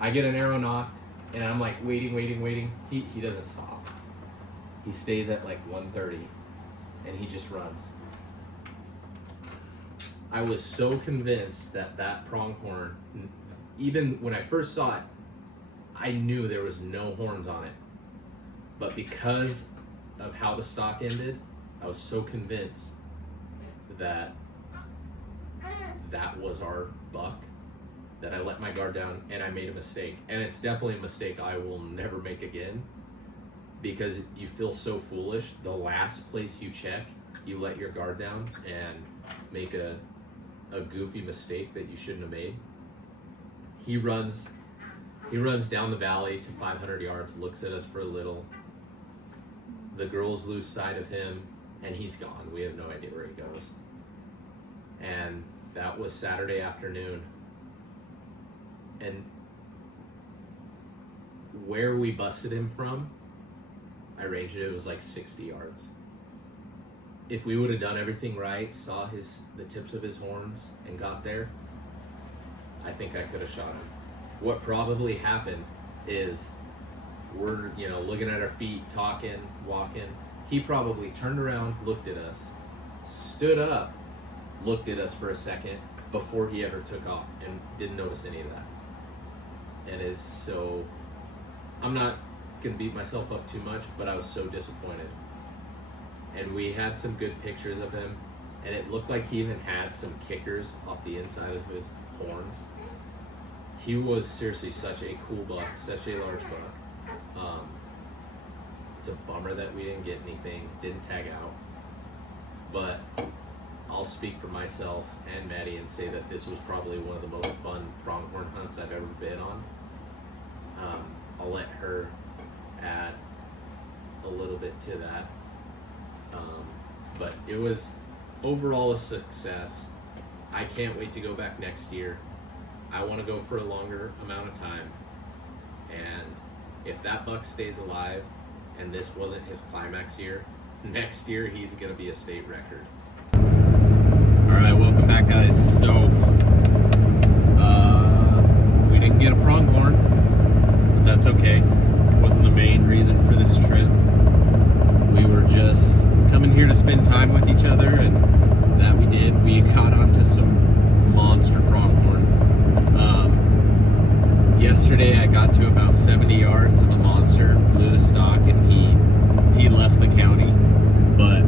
I get an arrow knocked, and I'm like waiting. He doesn't stop. He stays at like 130, and he just runs. I was so convinced that pronghorn, even when I first saw it, I knew there was no horns on it. But because of how the stalk ended, I was so convinced that that was our buck, that I let my guard down and I made a mistake. And it's definitely a mistake I will never make again, because you feel so foolish. The last place you check, you let your guard down and make a goofy mistake that you shouldn't have made. He runs down the valley to 500 yards, looks at us for a little. The girls lose sight of him, and he's gone. We have no idea where he goes. And that was Saturday afternoon. And where we busted him from, I ranged it was like 60 yards. If we would have done everything right, saw the tips of his horns and got there, I think I could have shot him. What probably happened is we're looking at our feet, talking, walking. He probably turned around, looked at us, stood up, looked at us for a second before he ever took off, and didn't notice any of that. And it's so, I'm not gonna beat myself up too much, but I was so disappointed. And we had some good pictures of him, and it looked like he even had some kickers off the inside of his horns. He was seriously such a cool buck, such a large buck. It's a bummer that we didn't get anything, didn't tag out. But I'll speak for myself and Maddie and say that this was probably one of the most fun pronghorn hunts I've ever been on. I'll let her add a little bit to that. But it was overall a success. I can't wait to go back next year. I want to go for a longer amount of time. And if that buck stays alive and this wasn't his climax year, next year he's going to be a state record. All right, welcome back, guys. So we didn't get a pronghorn, but that's okay. It wasn't the main reason for this trip. We were just coming here to spend time with each other, and that we did. We caught onto some monster pronghorn. Yesterday I got to about 70 yards of a monster, blew the stock, and he left the county. But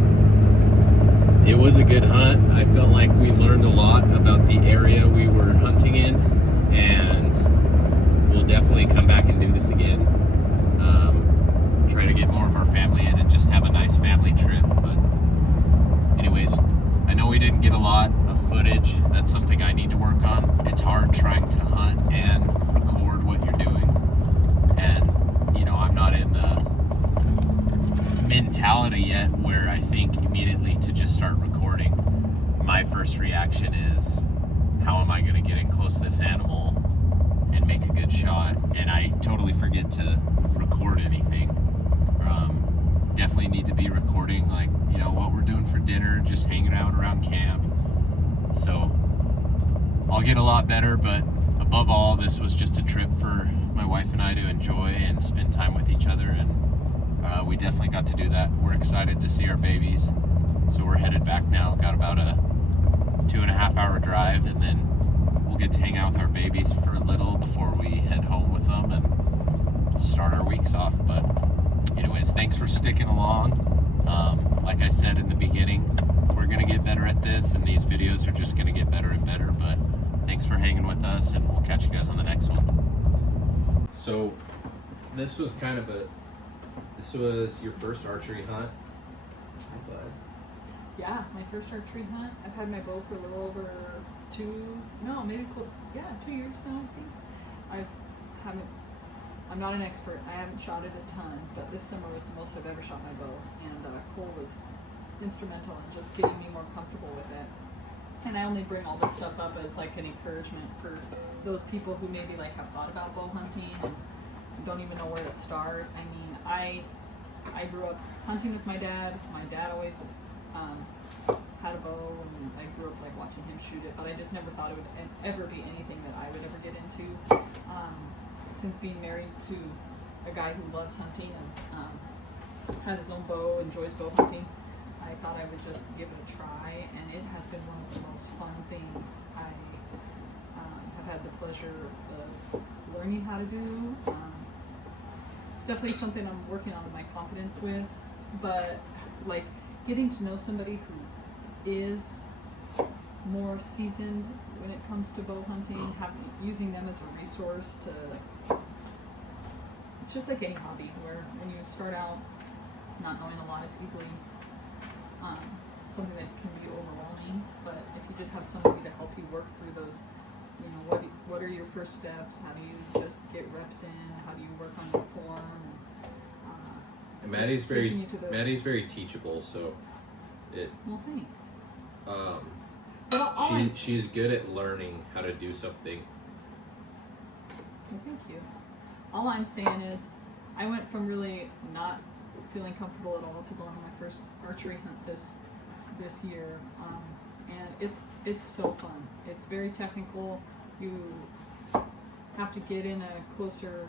it was a good hunt. I felt like we learned a lot about the area we were hunting in, and we'll definitely come back and do this again. Try to get more of our family in and just have a nice family trip. But anyways, I know we didn't get a lot of footage. That's something I need to work on. It's hard trying to hunt and record what you're doing. And, you know, I'm not in the mentality yet where I think immediately to just start recording. My first reaction is, how am I going to get in close to this animal and make a good shot? And I totally forget to record anything. Definitely need to be recording, like, you know, what we're doing for dinner, just hanging out around camp. So I'll get a lot better, but above all, this was just a trip for my wife and I to enjoy and spend time with each other, and we definitely got to do that. We're excited to see our babies, so we're headed back now. Got about a 2.5 hour drive, and then we'll get to hang out with our babies for a little before we head home with them and start our weeks off. But anyways, thanks for sticking along. Like I said in the beginning, we're gonna get better at this, and these videos are just gonna get better and better. But thanks for hanging with us, and we'll catch you guys on the next one. So this was your first archery hunt? Yeah, my first archery hunt. I've had my bow for a little over 2 years now, I think. I'm not an expert. I haven't shot it a ton, but this summer was the most I've ever shot my bow, and Cole was instrumental in just getting me more comfortable with it. And I only bring all this stuff up as like an encouragement for those people who maybe like have thought about bow hunting and don't even know where to start. I mean, I grew up hunting with my dad. My dad always had a bow, and I grew up like watching him shoot it, but I just never thought it would ever be anything that I would ever get into. Since being married to a guy who loves hunting and has his own bow, enjoys bow hunting, I thought I would just give it a try, and it has been one of the most fun things I have had the pleasure of learning how to do. It's definitely something I'm working on my confidence with, but like getting to know somebody who is more seasoned when it comes to bow hunting, using them as a resource to, it's just like any hobby where when you start out not knowing a lot, it's easily something that can be overwhelming. But if you just have somebody to help you work through those, you know, what are your first steps? How do you just get reps in? How do you work on your form? And Maddie's very teachable, so it. Well, thanks. She's good at learning how to do something. Well, thank you. All I'm saying is, I went from really not feeling comfortable at all to going on my first archery hunt this year, and it's so fun. It's very technical. You have to get in a closer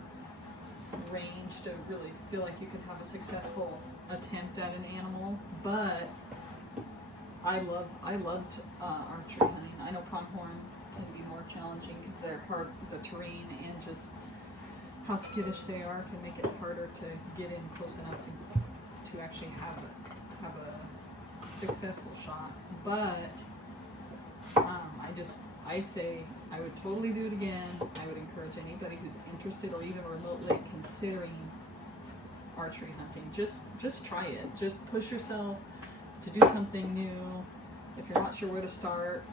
range to really feel like you can have a successful attempt at an animal, but I loved archery hunting. I know pronghorn can be more challenging because they're part of the terrain, and just how skittish they are can make it harder to get in close enough to actually have a successful shot. But I'd say I would totally do it again. I would encourage anybody who's interested or even remotely considering archery hunting, just try it. Just push yourself to do something new. if you're not sure where to start,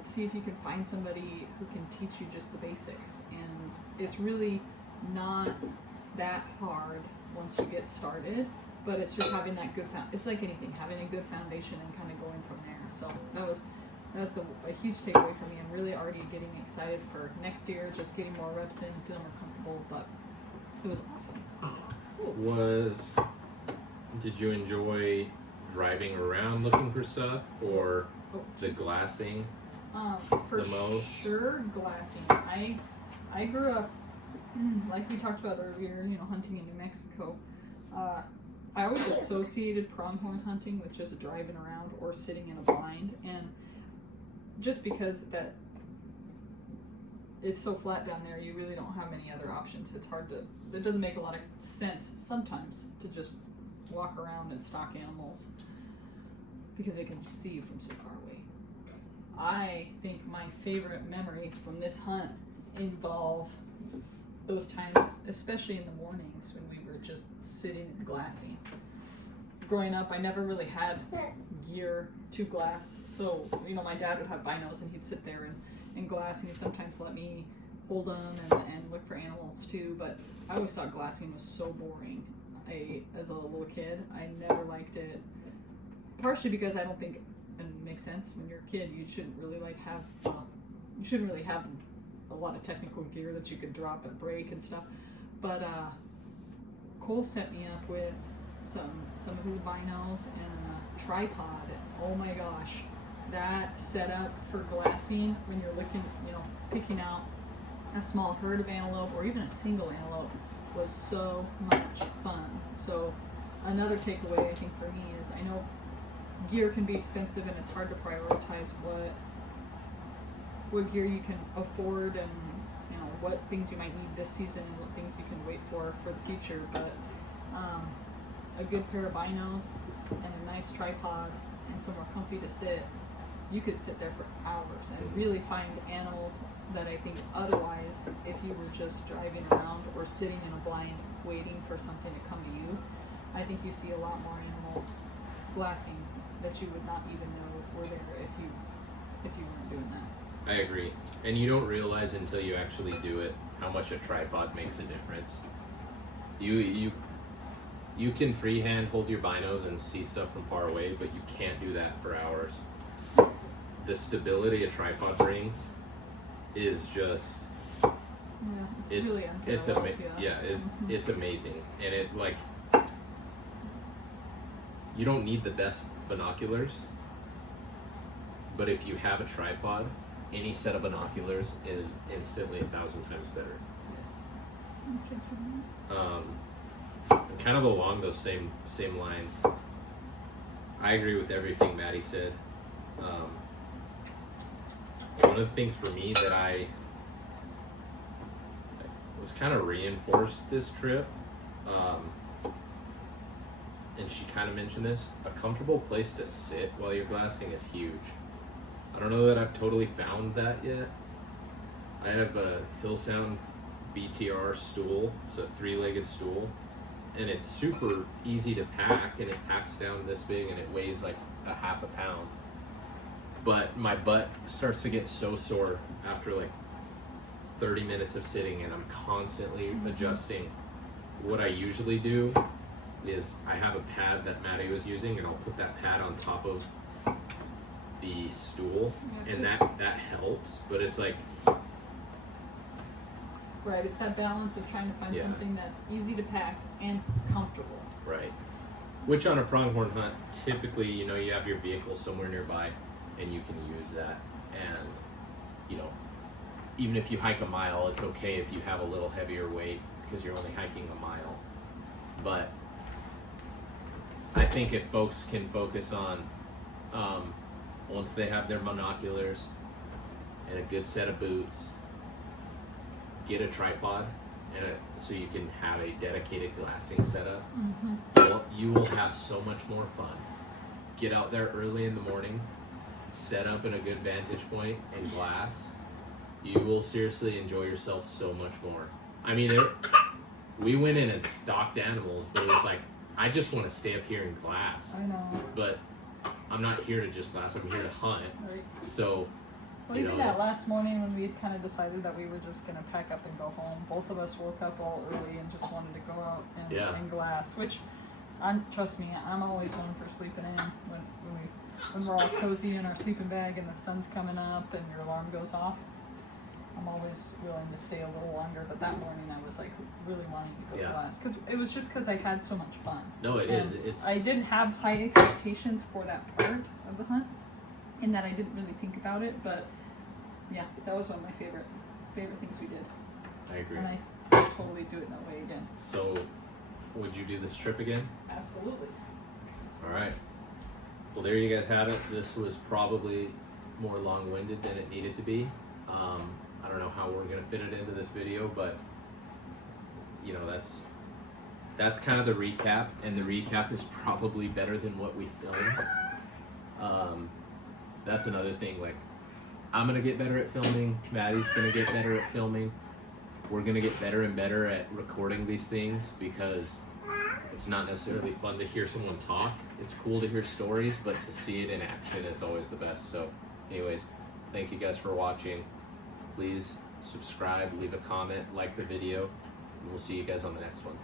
see if you can find somebody who can teach you just the basics. And it's really not that hard once you get started, but it's just having that good it's like anything, having a good foundation and kind of going from there. So that's a huge takeaway for me. I'm really already getting excited for next year, just getting more reps in, feeling more comfortable, but it was awesome. Did you enjoy driving around looking for stuff, or the glassing For the most? sure, glassing. I grew up, like we talked about earlier, hunting in New Mexico. I always associated pronghorn hunting with just driving around or sitting in a blind, and just because that it's so flat down there, you really don't have many other options. It doesn't make a lot of sense sometimes to just walk around and stalk animals because they can just see you from so far away. I think my favorite memories from this hunt involve those times, especially in the mornings when we were just sitting and glassing. Growing up, I never really had gear to glass, so my dad would have binos and he'd sit there and glass, and he'd sometimes let me hold them and look for animals too, but I always thought glassing was so boring. As a little kid, I never liked it, partially because I don't think, and it makes sense, when you're a kid you shouldn't really have a lot of technical gear that you could drop and break and stuff. But Cole set me up with some of his binos and a tripod. Oh my gosh, that setup for glassing when you're looking, picking out a small herd of antelope or even a single antelope was so much fun. So another takeaway I think for me is, I know gear can be expensive and it's hard to prioritize what gear you can afford, and what things you might need this season and what things you can wait for the future. But a good pair of binos and a nice tripod and somewhere comfy to sit, you could sit there for hours and really find animals that I think otherwise, if you were just driving around or sitting in a blind waiting for something to come to you, I think you see a lot more animals glassing that you would not even know were there if you weren't doing that. I agree. And you don't realize until you actually do it how much a tripod makes a difference. You can freehand hold your binos and see stuff from far away, but you can't do that for hours. The stability a tripod brings is just it's amazing. And it, like, you don't need the best binoculars, but if you have a tripod, any set of binoculars is instantly 1,000 times better. Kind of along those same lines, I agree with everything Maddie said. One of the things for me that I was kind of reinforced this trip, and she kind of mentioned this, a comfortable place to sit while you're glassing is huge. I don't know that I've totally found that yet. I have a Hillsound BTR stool. It's a 3-legged stool, and it's super easy to pack, and it packs down this big and it weighs like a half a pound. But my butt starts to get so sore after like 30 minutes of sitting, and I'm constantly adjusting. What I usually do is I have a pad that Maddie was using, and I'll put that pad on top of the stool, and that helps. But it's like, right, it's that balance of trying to find something that's easy to pack and comfortable. Right. Which on a pronghorn hunt, typically, you have your vehicle somewhere nearby and you can use that. And, even if you hike a mile, it's okay if you have a little heavier weight because you're only hiking a mile. But I think if folks can focus on, once they have their binoculars and a good set of boots, get a tripod so you can have a dedicated glassing setup. You will have so much more fun. Get out there early in the morning, set up in a good vantage point and glass. You will seriously enjoy yourself so much more. I mean, we went in and stalked animals, but it was like, I just want to stay up here and glass. I know. But I'm not here to just glass. I'm here to hunt. Right. So. Well, You even know, that it's- last morning when we had kind of decided that we were just going to pack up and go home, both of us woke up all early and just wanted to go out and, Yeah. and glass, which, trust me, I'm always one for sleeping in when we're all cozy in our sleeping bag and the sun's coming up and your alarm goes off. I'm always willing to stay a little longer, but that morning I was like really wanting to go Yeah. glass because it was just because I had so much fun. No, it is. And It's. I didn't have high expectations for that part of the hunt, in that I didn't really think about it, but yeah, that was one of my favorite things we did, I agree. and I totally do it that way again. So, would you do this trip again? Absolutely. All right. Well, there you guys have it. This was probably more long-winded than it needed to be. I don't know how we're gonna fit it into this video, but you know, that's kind of the recap, and the recap is probably better than what we filmed. That's another thing. Like, I'm gonna get better at filming. Maddie's gonna get better at filming. We're gonna get better and better at recording these things because it's not necessarily fun to hear someone talk. It's cool to hear stories, but to see it in action is always the best. So, anyways, thank you guys for watching. Please subscribe, leave a comment, like the video, and we'll see you guys on the next one.